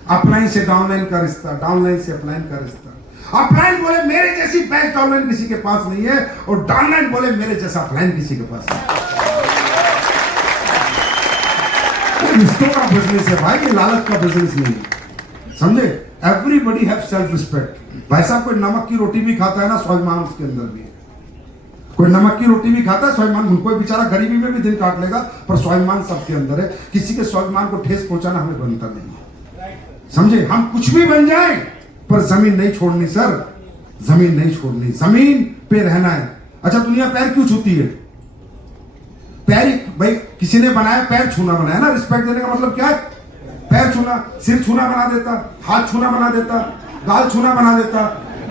अपलाइन से डाउनलाइन का रिश्ता, डाउनलाइन से अपलाइन का रिश्ता। अपलाइन बोले मेरे जैसी बेस्ट डाउनलाइन किसी के पास नहीं है, और डाउनलाइन बोले मेरे जैसा अपलाइन किसी के पास नहीं। रिश्तों का बिजनेस है भाई, ये लालच का बिजनेस नहीं है, समझे? Everybody have self respect. भाई साहब, कोई नमक की रोटी भी खाता है ना, स्वाभिमान उसके अंदर भी है। कोई नमक की रोटी भी खाता है, स्वाभिमान, कोई बेचारा गरीबी में भी दिन काट लेगा, पर स्वाभिमान सबके अंदर है। किसी के स्वाभिमान को ठेस पहुंचाना हमें बनता नहीं है, समझे? हम कुछ भी बन जाएं, पर जमीन नहीं छोड़नी सर, जमीन नहीं छोड़नी, जमीन पे रहना है। अच्छा, दुनिया पैर क्यों छूती है? पैर, भाई किसी ने बनाया, पैर छूना बनाया ना। रिस्पेक्ट देने का मतलब क्या है? पैर छूना, सिर छूना बना देता, हाथ छूना बना देता, गाल छूना बना देता।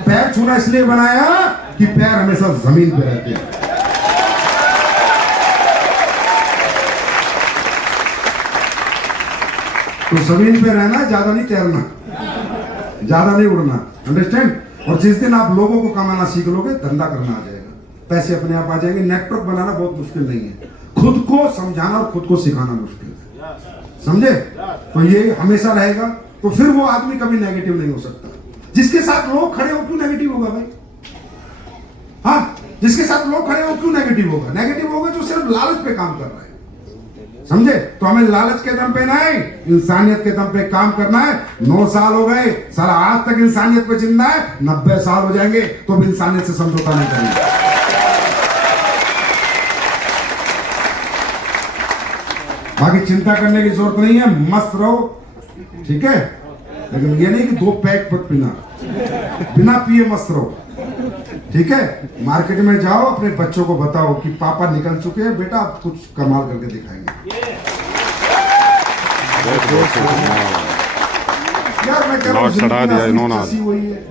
पैर छूना इसलिए बनाया कि पैर हमेशा जमीन पे रहते हैं। तो जमीन पे रहना, ज्यादा नहीं तैरना, ज्यादा नहीं उड़ना, अंडरस्टैंड? और जिस दिन आप लोगों को कमाना सीख लोगे, धंधा करना आ जाएगा, पैसे अपने आप आ जाएंगे। नेटवर्क बनाना बहुत मुश्किल नहीं है, खुद को समझाना और खुद को सिखाना मुश्किल है, समझे? तो ये हमेशा रहेगा, तो फिर वो आदमी कभी नेगेटिव नहीं हो सकता। जिसके साथ लोग खड़े हो क्यों नेगेटिव होगा भाई? हाँ, जिसके साथ लोग खड़े हो क्यों नेगेटिव होगा? नेगेटिव होगा जो सिर्फ लालच पे काम कर रहा है, समझे? तो हमें लालच के दम पे नहीं, इंसानियत के दम पे काम करना है। 9 साल हो गए, साला आज तक इंसानियत पे जिंदा है, 90 साल हो जाएंगे तो भी इंसानियत से समझौता नहीं करेंगे। बाकी चिंता करने की जरूरत नहीं है, मस्त रहो, ठीक है? लेकिन ये नहीं कि 2 पैक मत पीना, बिना पिए मस्त रहो, ठीक है? मार्केट में जाओ, अपने बच्चों को बताओ कि पापा निकल चुके हैं, बेटा आप कुछ कमाल करके दिखाएंगे। यार मैं कह रहा हूँ,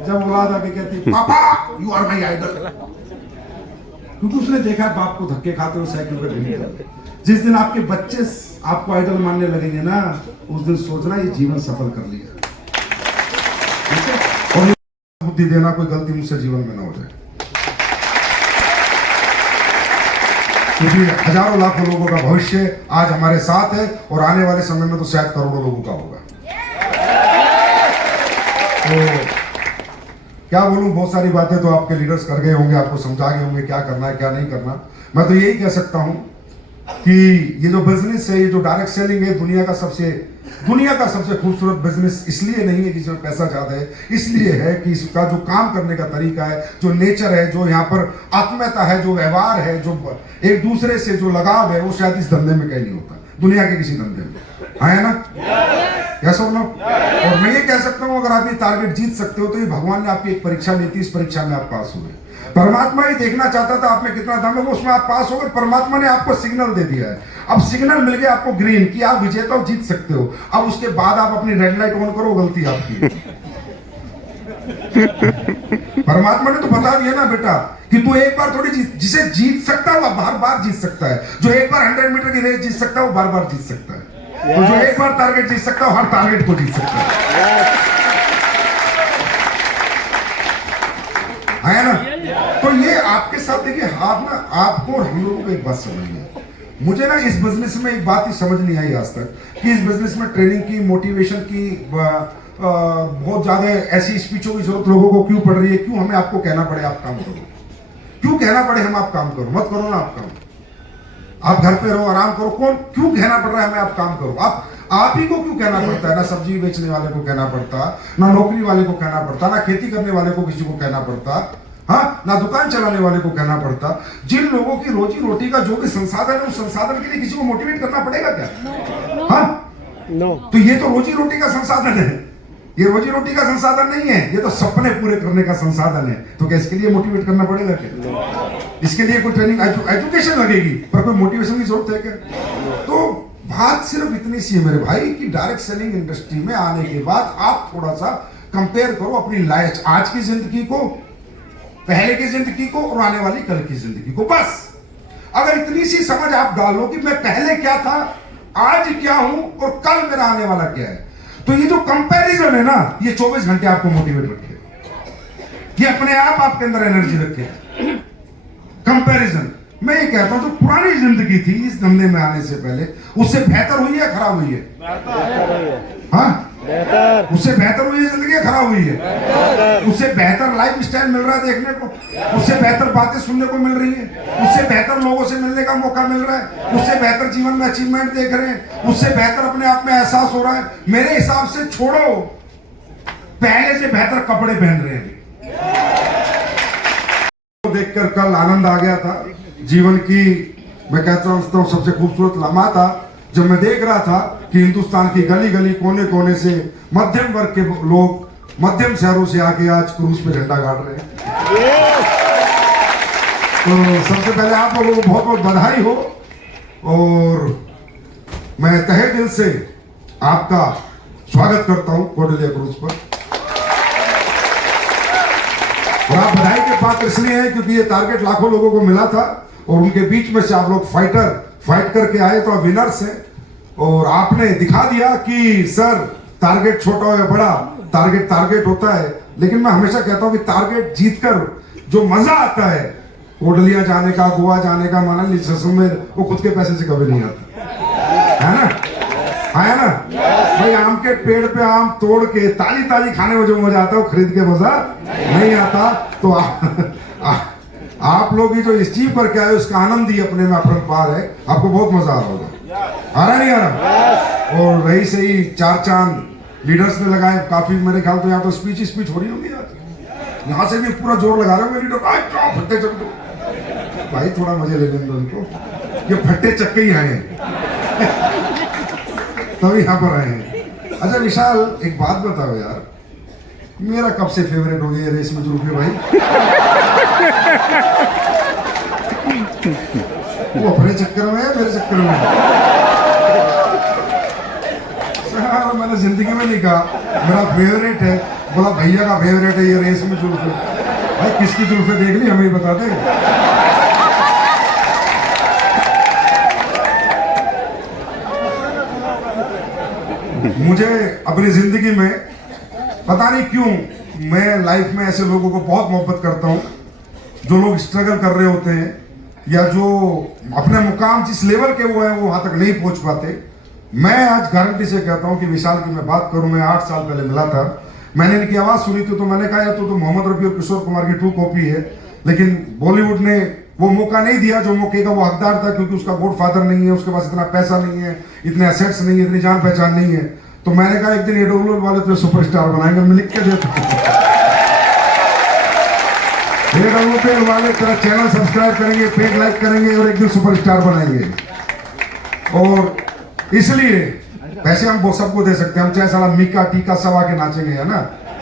जब औलाद आके कहती पापा यू आर माई आइडल, क्योंकि उसने देखा है बाप को धक्के खाते हुए साइकिल पे घूमते। जिस दिन आपके बच्चे आपको आइडल मानने लगेंगे ना, उस दिन सोचना ये जीवन सफल कर लिया, ठीक है? और बुद्धि देना कोई गलती मुझसे जीवन में ना हो जाए। क्योंकि हजारों लाखों लोगों का भविष्य आज हमारे साथ है और आने वाले समय में तो शायद करोड़ों लोगों का होगा। तो क्या बोलूं, बहुत सारी बातें तो आपके लीडर्स कर गए होंगे, आपको समझा गए होंगे क्या करना है क्या नहीं करना। मैं तो यही कह सकता हूं कि ये जो बिजनेस है, ये जो डायरेक्ट सेलिंग है, दुनिया का सबसे खूबसूरत बिजनेस इसलिए नहीं है कि इसमें पैसा ज्यादा है, इसलिए है कि इसका जो काम करने का तरीका है, जो नेचर है, जो यहाँ पर आत्मीयता है, जो व्यवहार है, जो एक दूसरे से जो लगाव है, वो शायद इस धंधे में कहीं नहीं होता, दुनिया के किसी धंधे में है ना। यस और नो। और मैं ये कह सकता हूं, अगर आप ये टारगेट जीत सकते हो तो ये भगवान ने आपकी एक परीक्षा ली थी, इस परीक्षा में आप पास हुए। परमात्मा ही देखना चाहता था आप में कितना दम है, वो उसमें आप पास हो गए। परमात्मा ने आपको सिग्नल दे दिया है, अब सिग्नल मिल गया आपको ग्रीन कि आप विजेता हो, जीत सकते हो। अब उसके बाद आप अपनी रेड लाइट ऑन करो, गलती आपकी। परमात्मा ने तो बता दिया ना बेटा कि तू एक बार थोड़ी जिसे जीत सकता है वो बार बार जीत सकता है। जो एक बार 100 मीटर की रेस जीत सकता है वो बार बार जीत सकता है। तो जो एक बार टारगेट जीत सकता है हर टारगेट को जीत सकता है ना। तो ये आपके साथ देखिए, आप ना, आपको और हम लोगों को एक बात समझनी है। मुझे ना इस बिजनेस में एक बात ही समझ नहीं आई आज तक कि इस बिजनेस में ट्रेनिंग की, मोटिवेशन की बहुत ज्यादा ऐसी स्पीचों की जरूरत लोगों को क्यों पड़ रही है। क्यों हमें आपको कहना पड़े आप काम करो, क्यों कहना पड़े हम आप काम करो, मत करो ना आप काम, आप घर पे रहो आराम करो। कौन क्यों कहना पड़ रहा है हमें आप काम करो। आप ही को क्यों कहना पड़ता है। ना सब्जी बेचने वाले को कहना पड़ता, ना नौकरी वाले को कहना पड़ता, ना खेती करने वाले को किसी को कहना पड़ता, हाँ, ना दुकान चलाने वाले को कहना पड़ता। जिन लोगों की रोजी रोटी का जो भी संसाधन है, उस संसाधन के लिए किसी को मोटिवेट करना पड़ेगा क्या। हाँ नो। तो ये तो रोजी रोटी का संसाधन है, ये रोजी रोटी का संसाधन नहीं है, ये तो सपने पूरे करने का संसाधन है। तो क्या इसके लिए मोटिवेट करना पड़ेगा क्या। इसके लिए कोई ट्रेनिंग एजुकेशन लगेगी, पर कोई मोटिवेशन की जरूरत है क्या। तो बात सिर्फ इतनी सी है मेरे भाई कि डायरेक्ट सेलिंग इंडस्ट्री में आने के बाद आप थोड़ा सा कंपेयर करो अपनी लाइफ, आज की जिंदगी को, पहले की जिंदगी को और आने वाली कल की जिंदगी को। बस अगर इतनी सी समझ आप डालो कि मैं पहले क्या था, आज क्या हूं और कल मेरा आने वाला क्या है, तो ये जो कंपैरिजन है ना, ये 24 घंटे आपको मोटिवेट रखे, ये अपने आप आपके अंदर एनर्जी रखे। कंपैरिजन, मैं ये कहता हूं जो पुरानी जिंदगी थी इस धंधे में आने से पहले, उससे बेहतर हुई है खराब हुई है। हाँ, उससे बेहतर हुई है जिंदगी, खराब हुई है। उससे बेहतर लाइफ स्टाइल मिल रहा है देखने को, उससे बेहतर बातें सुनने को मिल रही है, उससे बेहतर लोगों से मिलने का मौका मिल रहा है, उससे बेहतर जीवन में अचीवमेंट देख रहे हैं, उससे बेहतर अपने आप में एहसास हो रहा है। मेरे हिसाब से छोड़ो, पहले से बेहतर कपड़े पहन रहे हैं। देखकर कल आनंद आ गया था जीवन की, मैं कहता हूं सबसे खूबसूरत लम्हा था जब मैं देख रहा था कि हिंदुस्तान की गली गली कोने कोने से मध्यम वर्ग के लोग मध्यम शहरों से आके आज क्रूज पे झंडा गाड़ रहे हैं। तो सबसे पहले आप लोगों को बहुत बहुत बधाई हो और मैं तहे दिल से आपका स्वागत करता हूं कौटिल्य क्रूज पर। और आप बधाई के पात्र इसलिए हैं क्योंकि ये टारगेट लाखों लोगों को मिला था और उनके बीच में से आप लोग फाइट करके आए, तो आप विनर्स हैं। और आपने दिखा दिया कि सर टारगेट छोटा हो या बड़ा, टारगेट होता है। लेकिन मैं हमेशा कहता हूं कि टारगेट जीतकर जो मजा आता है, कोटलिया जाने का, गोवा जाने का, मनाली जैसलमेर, वो खुद के पैसे से कभी नहीं आता है ना, है ना भाई। आम के पेड़ पे आम तोड़ के ताजी ताजी खाने में जो मजा आता है वो खरीद के मजा नहीं आता। तो आप लोग ही जो अचीव करके आए उसका आनंद ही अपने में अपरंपार है, आपको बहुत मजा आ रहा होगा। आ रहा नहीं आ रहा। और रही सही 4 चांद लीडर्स ने लगाए काफी, मेरे ख्याल तो यहाँ तो स्पीच हो रही होगी आज, यहाँ से भी पूरा जोर लगा रहे होंगे लीडर। फट्टे चक्के भाई, थोड़ा मजे ले लेंगे उनको, ये फट्टे चक्के ही आए हैं तभी यहाँ पर आए हैं। अच्छा विशाल, एक बात बताओ यार, मेरा कब से फेवरेट हो गया रेस में जुल्फे भाई। वो अपने चक्कर में है, मेरे चक्कर में सर, मैंने जिंदगी में नहीं कहा मेरा फेवरेट है, बोला भैया का फेवरेट है ये रेस में जुल्फे। भाई किसकी जुल्फे देख ली हमें ही बता दे। मुझे अपनी जिंदगी में पता नहीं क्यों मैं लाइफ में ऐसे लोगों को बहुत मोहब्बत करता हूं जो लोग स्ट्रगल कर रहे होते हैं, या जो अपने मुकाम जिस लेवल के वो है वो वहां तक नहीं पहुंच पाते। मैं आज गारंटी से कहता हूं कि विशाल की मैं बात करूं, मैं 8 साल पहले मिला था, मैंने इनकी आवाज सुनी थी तो मैंने कहा यार तो मोहम्मद रफी और किशोर कुमार की ट्रू कॉपी है। लेकिन बॉलीवुड ने वो मौका नहीं दिया जो मौके का वो हकदार था, क्योंकि उसका गॉड फादर नहीं है, उसके पास इतना पैसा नहीं है, इतने एसेट्स नहीं है, इतनी जान पहचान नहीं है। तो मैंने कहा एक दिन ये डब्ल्यू वाले तो सुपरस्टार बनाएंगे, मैं लिख के देता हूं। ये वाले तेरा चैनल सब्सक्राइब करेंगे, पेज लाइक करेंगे और एक दिन सुपरस्टार बनाएंगे। और इसलिए पैसे हम वो सबको दे सकते हैं, हम चाहे साला मीका टीका सवा के नाचेंगे, है ना,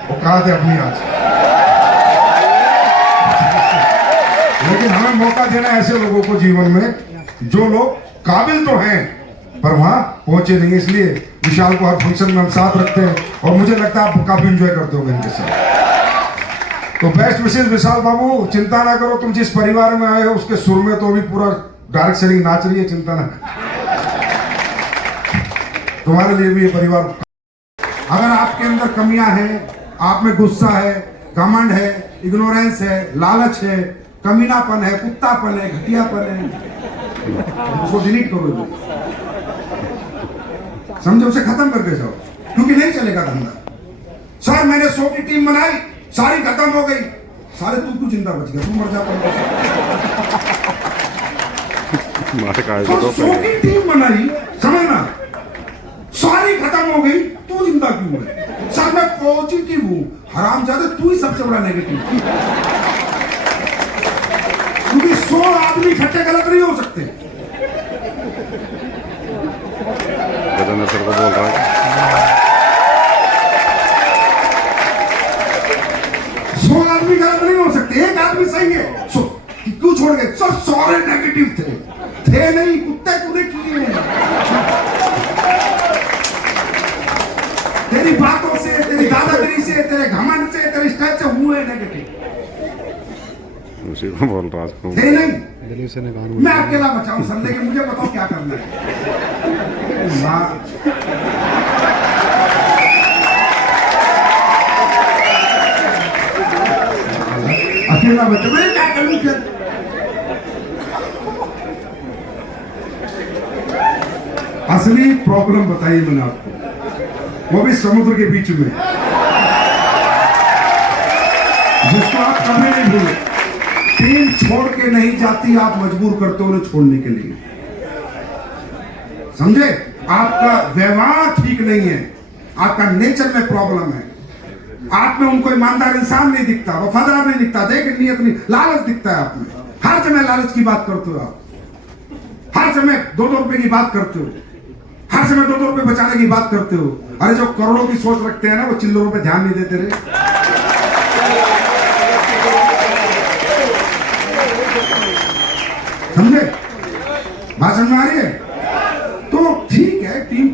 वो कहा थे अपनी आज। लेकिन हमें मौका देना ऐसे लोगों को जीवन में जो लोग काबिल तो हैं पर वहां पहुंचे नहीं। इसलिए विशाल को हर फंक्शन में हम साथ रखते हैं और मुझे लगता है आप काफी एंजॉय करते होंगे इनके साथ। तो बेस्ट विशेष विशाल बाबू, चिंता ना करो, तुम जिस परिवार में आए हो उसके सुर में तो अभी पूरा डायरेक्ट सेलिंग नाच रही है, चिंता ना करो, तुम्हारे लिए भी ये परिवार। अगर आपके अंदर कमियां हैं, आप में गुस्सा है, घमंड है, इग्नोरेंस है, लालच है, कमीनापन है, कुत्तापन है, घटियापन है, उसको डिलीट करो, समझो, उसे खत्म करके जाओ, क्योंकि नहीं चलेगा धंधा। सर मैंने 100 की टीम बनाई, सारी खत्म हो गई, सारे तू जिंदा बच गया, तू मर जाता। 100 की टीम बनाई, समझना, सारी खत्म हो गई, तू जिंदा क्यों है? सर मैं पॉजिटिव हूं, हरामजादे तू ही सबसे बड़ा नेगेटिव, क्योंकि 100 आदमी इकट्ठे गलत नहीं हो सकते। गजेंद्र सर को बोल रहा है 100 आदमी गलत नहीं हो सकते, एक आदमी सही है, क्यों छोड़ गए? सर सारे नेगेटिव थे नहीं, कुत्ते तूने किए हैं। तेरी बातों से, तेरी दादागिरी से, तेरे घमंड से, तेरे स्टाइल से हुए नेगेटिव, उसी को बोल रहा हूँ। थे नहीं, मैं अकेला बचाऊं सर, लेकिन मुझे बताओ क्या करना है। अकेला बचा, मैं क्या करूं फिर? असली प्रॉब्लम बताइए मैंने आपको, वो भी समुद्र के बीच में, जिसको आप कभी नहीं भूले। टीम छोड़ के नहीं जाती, आप मजबूर करते हो उन्हें छोड़ने के लिए, समझे? आपका व्यवहार ठीक नहीं है, आपका नेचर में प्रॉब्लम है, आप में उनको ईमानदार इंसान नहीं दिखता, वफादार नहीं दिखता, देख नियत नहीं, लालच दिखता है आप में। हर समय लालच की बात करते हो आप, हर समय 2-2 रुपए की बात करते हो, हर समय 2-2 रुपए बचाने की बात करते हो। अरे जो करोड़ों की सोच रखते हैं ना, वो चिल्लरों पे ध्यान नहीं देते रहे। समझे? बात समझ में आ रही है? तो ठीक है, टीम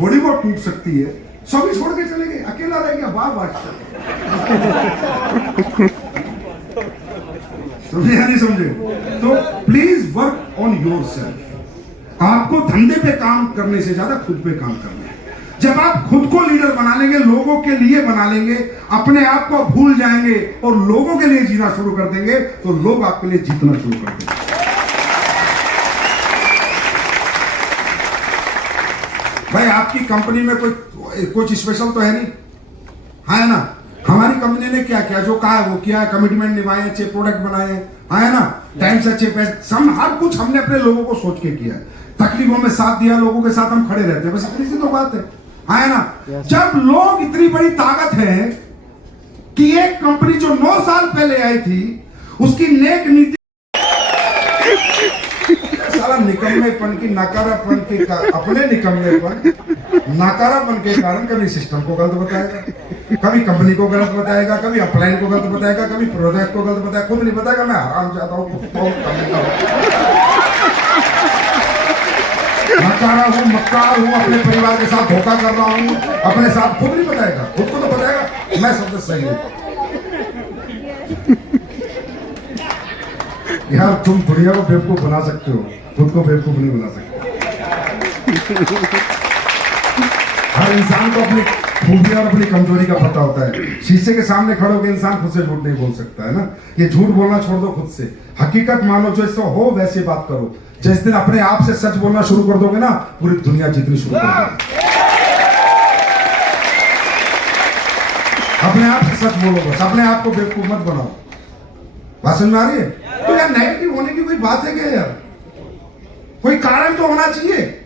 थोड़ी बहुत टूट सकती है, सभी छोड़ के चले गए, अकेला रह गया, वाह बादशाह। समझे या नहीं समझे? तो प्लीज वर्क ऑन योरसेल्फ। आपको धंधे पे काम करने से ज्यादा खुद पे काम करना है। जब आप खुद को लीडर बना लेंगे, लोगों के लिए बना लेंगे, अपने आप को भूल जाएंगे और लोगों के लिए जीना शुरू कर देंगे, तो लोग आपके लिए जीतना शुरू कर देंगे। भाई आपकी कंपनी में कोई कुछ स्पेशल तो है नहीं, हाँ है ना? हमारी कंपनी ने क्या किया, जो कहा है वो किया, कमिटमेंट निभाए, अच्छे प्रोडक्ट बनाए, हाँ है ना, टाइम से अच्छे पैसे, हर कुछ हमने अपने लोगों को सोच के किया, तकलीफों में साथ दिया, लोगों के साथ हम खड़े रहते हैं, बस इतनी सी तो बात है, हाँ है ना? जब लोग इतनी बड़ी ताकत है कि एक कंपनी जो 9 साल पहले आई थी, उसकी नेक नीति सारा निकम्मेपन की नकारापन की अपने निकम्मेपन नकारापन के कारण कभी सिस्टम को गलत बताएगा, कभी कंपनी को गलत बताएगा, कभी अपलाइन को गलत बताएगा, कभी प्रोडक्ट को गलत बताएगा, खुद नहीं बताएगा मैं हराम चाहता हूँ, नकारा हूँ, मक्कार हूँ, अपने परिवार के साथ धोखा कर रहा हूँ, अपने साथ खुद नहीं बताएगा, खुद को तो बताएगा मैं सबसे सही हूँ। यार तुम दुनिया को बेवकूफ बना सकते हो, खुद को बेवकूफ नहीं बना सकते। हर इंसान को अपनी खूबी और अपनी कमजोरी का पता होता है। शीशे के सामने खड़े होकर इंसान खुद से झूठ नहीं बोल सकता है ना। ये झूठ बोलना छोड़ दो, खुद से हकीकत मानो, जो इससे हो वैसे बात करो। जिस दिन अपने आप से सच बोलना शुरू कर दोगे ना, पूरी दुनिया जीतनी शुरू कर दोगे। अपने आप से सच बोलो, बस अपने आप को बेवकूफ मत बनाओ। बात समझ में आ रही है? तो यार नेगेटिव होने की कोई बात है क्या यार? कोई कारण तो होना चाहिए,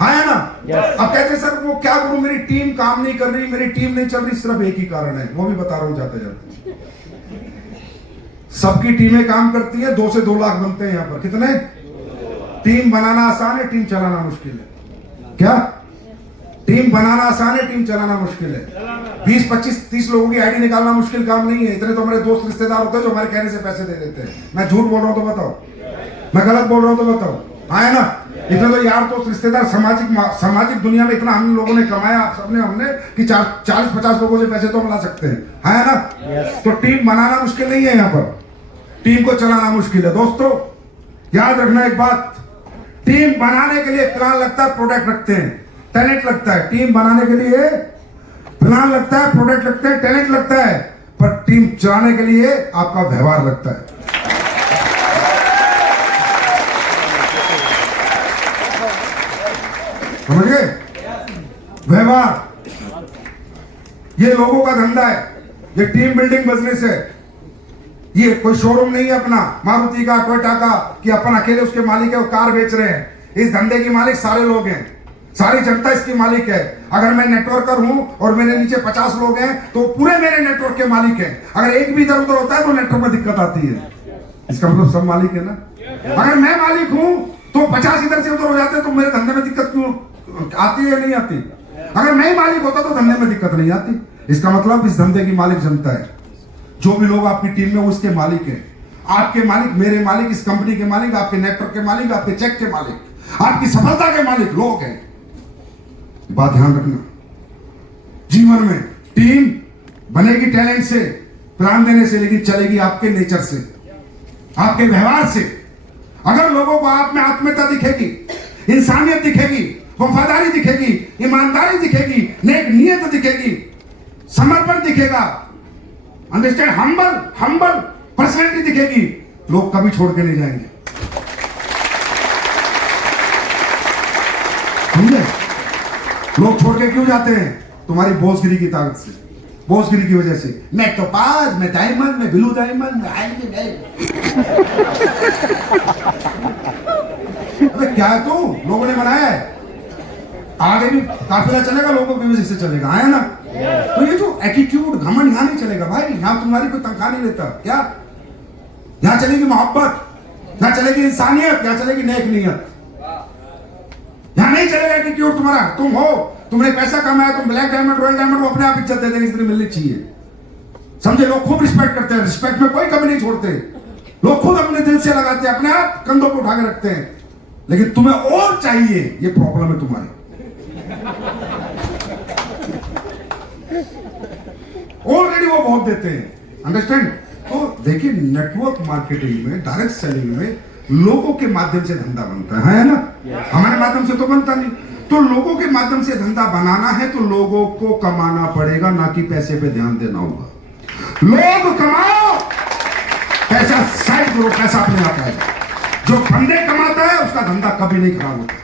हाँ है ना? अब कहते हैं सर वो क्या करूं, मेरी टीम काम नहीं कर रही, मेरी टीम नहीं चल रही। सिर्फ एक ही कारण है, वो भी बता रहा हूं जाते जाते। सबकी टीमें काम करती है, 2 से 2 लाख बनते हैं यहां पर। कितने? टीम बनाना आसान है, टीम चलाना मुश्किल है। क्या? टीम बनाना आसान है, टीम चलाना मुश्किल है। 20, 25, 30 लोगों की आईडी निकालना मुश्किल काम नहीं है। इतने तो हमारे दोस्त रिश्तेदार होते हैं जो हमारे कहने से पैसे दे देते हैं। मैं झूठ बोल रहा हूं तो बताओ, मैं गलत बोल रहा हूं तो बताओ, हाँ है ना? इतने तो यार दोस्त रिश्तेदार सामाजिक दुनिया में इतना हम लोगों ने कमाया, हमने कि 40-50 लोगों से पैसे तो मिला सकते हैं, हाँ है ना? तो टीम बनाना मुश्किल नहीं है, यहाँ पर टीम को चलाना मुश्किल है। दोस्तों याद रखना एक बात, टीम बनाने के लिए प्लान लगता है, प्रोडक्ट रखते हैं, टैलेंट लगता है। टीम बनाने के लिए प्लान लगता है, प्रोडक्ट लगते हैं, टैलेंट लगता है, पर टीम चलाने के लिए आपका व्यवहार लगता है। समझ गए? व्यवहार, ये लोगों का धंधा है, ये टीम बिल्डिंग बिजनेस है। ये कोई शोरूम नहीं है अपना मारुति का, टोयोटा का, कि अपन अकेले उसके मालिक है, वो कार बेच रहे हैं। इस धंधे के मालिक सारे लोग हैं, सारी जनता इसकी मालिक है। अगर मैं नेटवर्कर हूं और मेरे नीचे 50 लोग हैं तो पूरे मेरे नेटवर्क के मालिक हैं। अगर एक भी इधर उधर होता है तो नेटवर्क में दिक्कत आती है। इसका मतलब सब मालिक है ना। अगर मैं मालिक हूं तो 50 इधर से उधर हो जाते हैं तो मेरे धंधे में दिक्कत क्यों आती है या नहीं आती? अगर मैं ही मालिक होता तो धंधे में दिक्कत नहीं आती। इसका मतलब इस धंधे की मालिक जनता है। जो भी लोग आपकी टीम में वो इसके मालिक हैं। आपके मालिक, मेरे मालिक, इस कंपनी के मालिक, आपके नेटवर्क के मालिक, आपके चेक के मालिक, आपकी सफलता के मालिक लोग हैं। बात ध्यान रखना, जीवन में टीम बनेगी टैलेंट से, प्लान देने से, लेकिन चलेगी आपके नेचर से, आपके व्यवहार से। अगर लोगों को आप में आत्मीयता दिखेगी, इंसानियत दिखेगी, वफादारी दिखेगी, ईमानदारी दिखेगी, नेक नियत दिखेगी, समर्पण दिखेगा, अंडरस्टैंड, हम्बल पर्सनैलिटी दिखेगी, लोग कभी छोड़ के नहीं जाएंगे। समझे? लोग छोड़ के क्यों जाते हैं? तुम्हारी बोसगिरी की ताकत से, बोसगिरी की वजह से। मैं तो पास, मैं डायमंड, मैं ब्लू डायमंड, मैं अबे क्या है तू? लोगों ने बनाया है, आगे भी काफिला चलेगा, लोगों की वजह से चलेगा, है ना? तो ये जो एटीट्यूड, घमंड यहाँ नहीं चलेगा भाई। यहाँ तुम्हारी कोई तनख्वाह नहीं लेता क्या? यहाँ चलेगी मोहब्बत, यहाँ चलेगी इंसानियत, यहाँ चलेगी नेक नियत। यहाँ नहीं चलेगा एटीट्यूड तुम्हारा। तुम हो, तुमने पैसा कमाया, तुम ब्लैक डायमंड, रॉयल डायमंड, वो अपने आप इज्जत दे देंगे, इतनी मिलनी चाहिए। समझे? लोग खूब रिस्पेक्ट करते हैं, रिस्पेक्ट में कोई कमी नहीं छोड़ते। लोग खुद अपने दिल से लगाते हैं, अपने आप कंधों पर उठा के रखते हैं। लेकिन तुम्हें और चाहिए, ये प्रॉब्लम है तुम्हारी। ऑलरेडी वो बहुत देते हैं, अंडरस्टैंड? तो देखिए, नेटवर्क मार्केटिंग में, डायरेक्ट सेलिंग में लोगों के माध्यम से धंधा बनता है ना? हमारे माध्यम से तो बनता नहीं। तो लोगों के माध्यम से धंधा बनाना है तो लोगों को कमाना पड़ेगा, ना कि पैसे पे ध्यान देना होगा। लोग कमाओ, पैसा साइड करो, पैसा अपने आप आएगा। जो बंदे कमाता है उसका धंधा कभी नहीं खराब होता।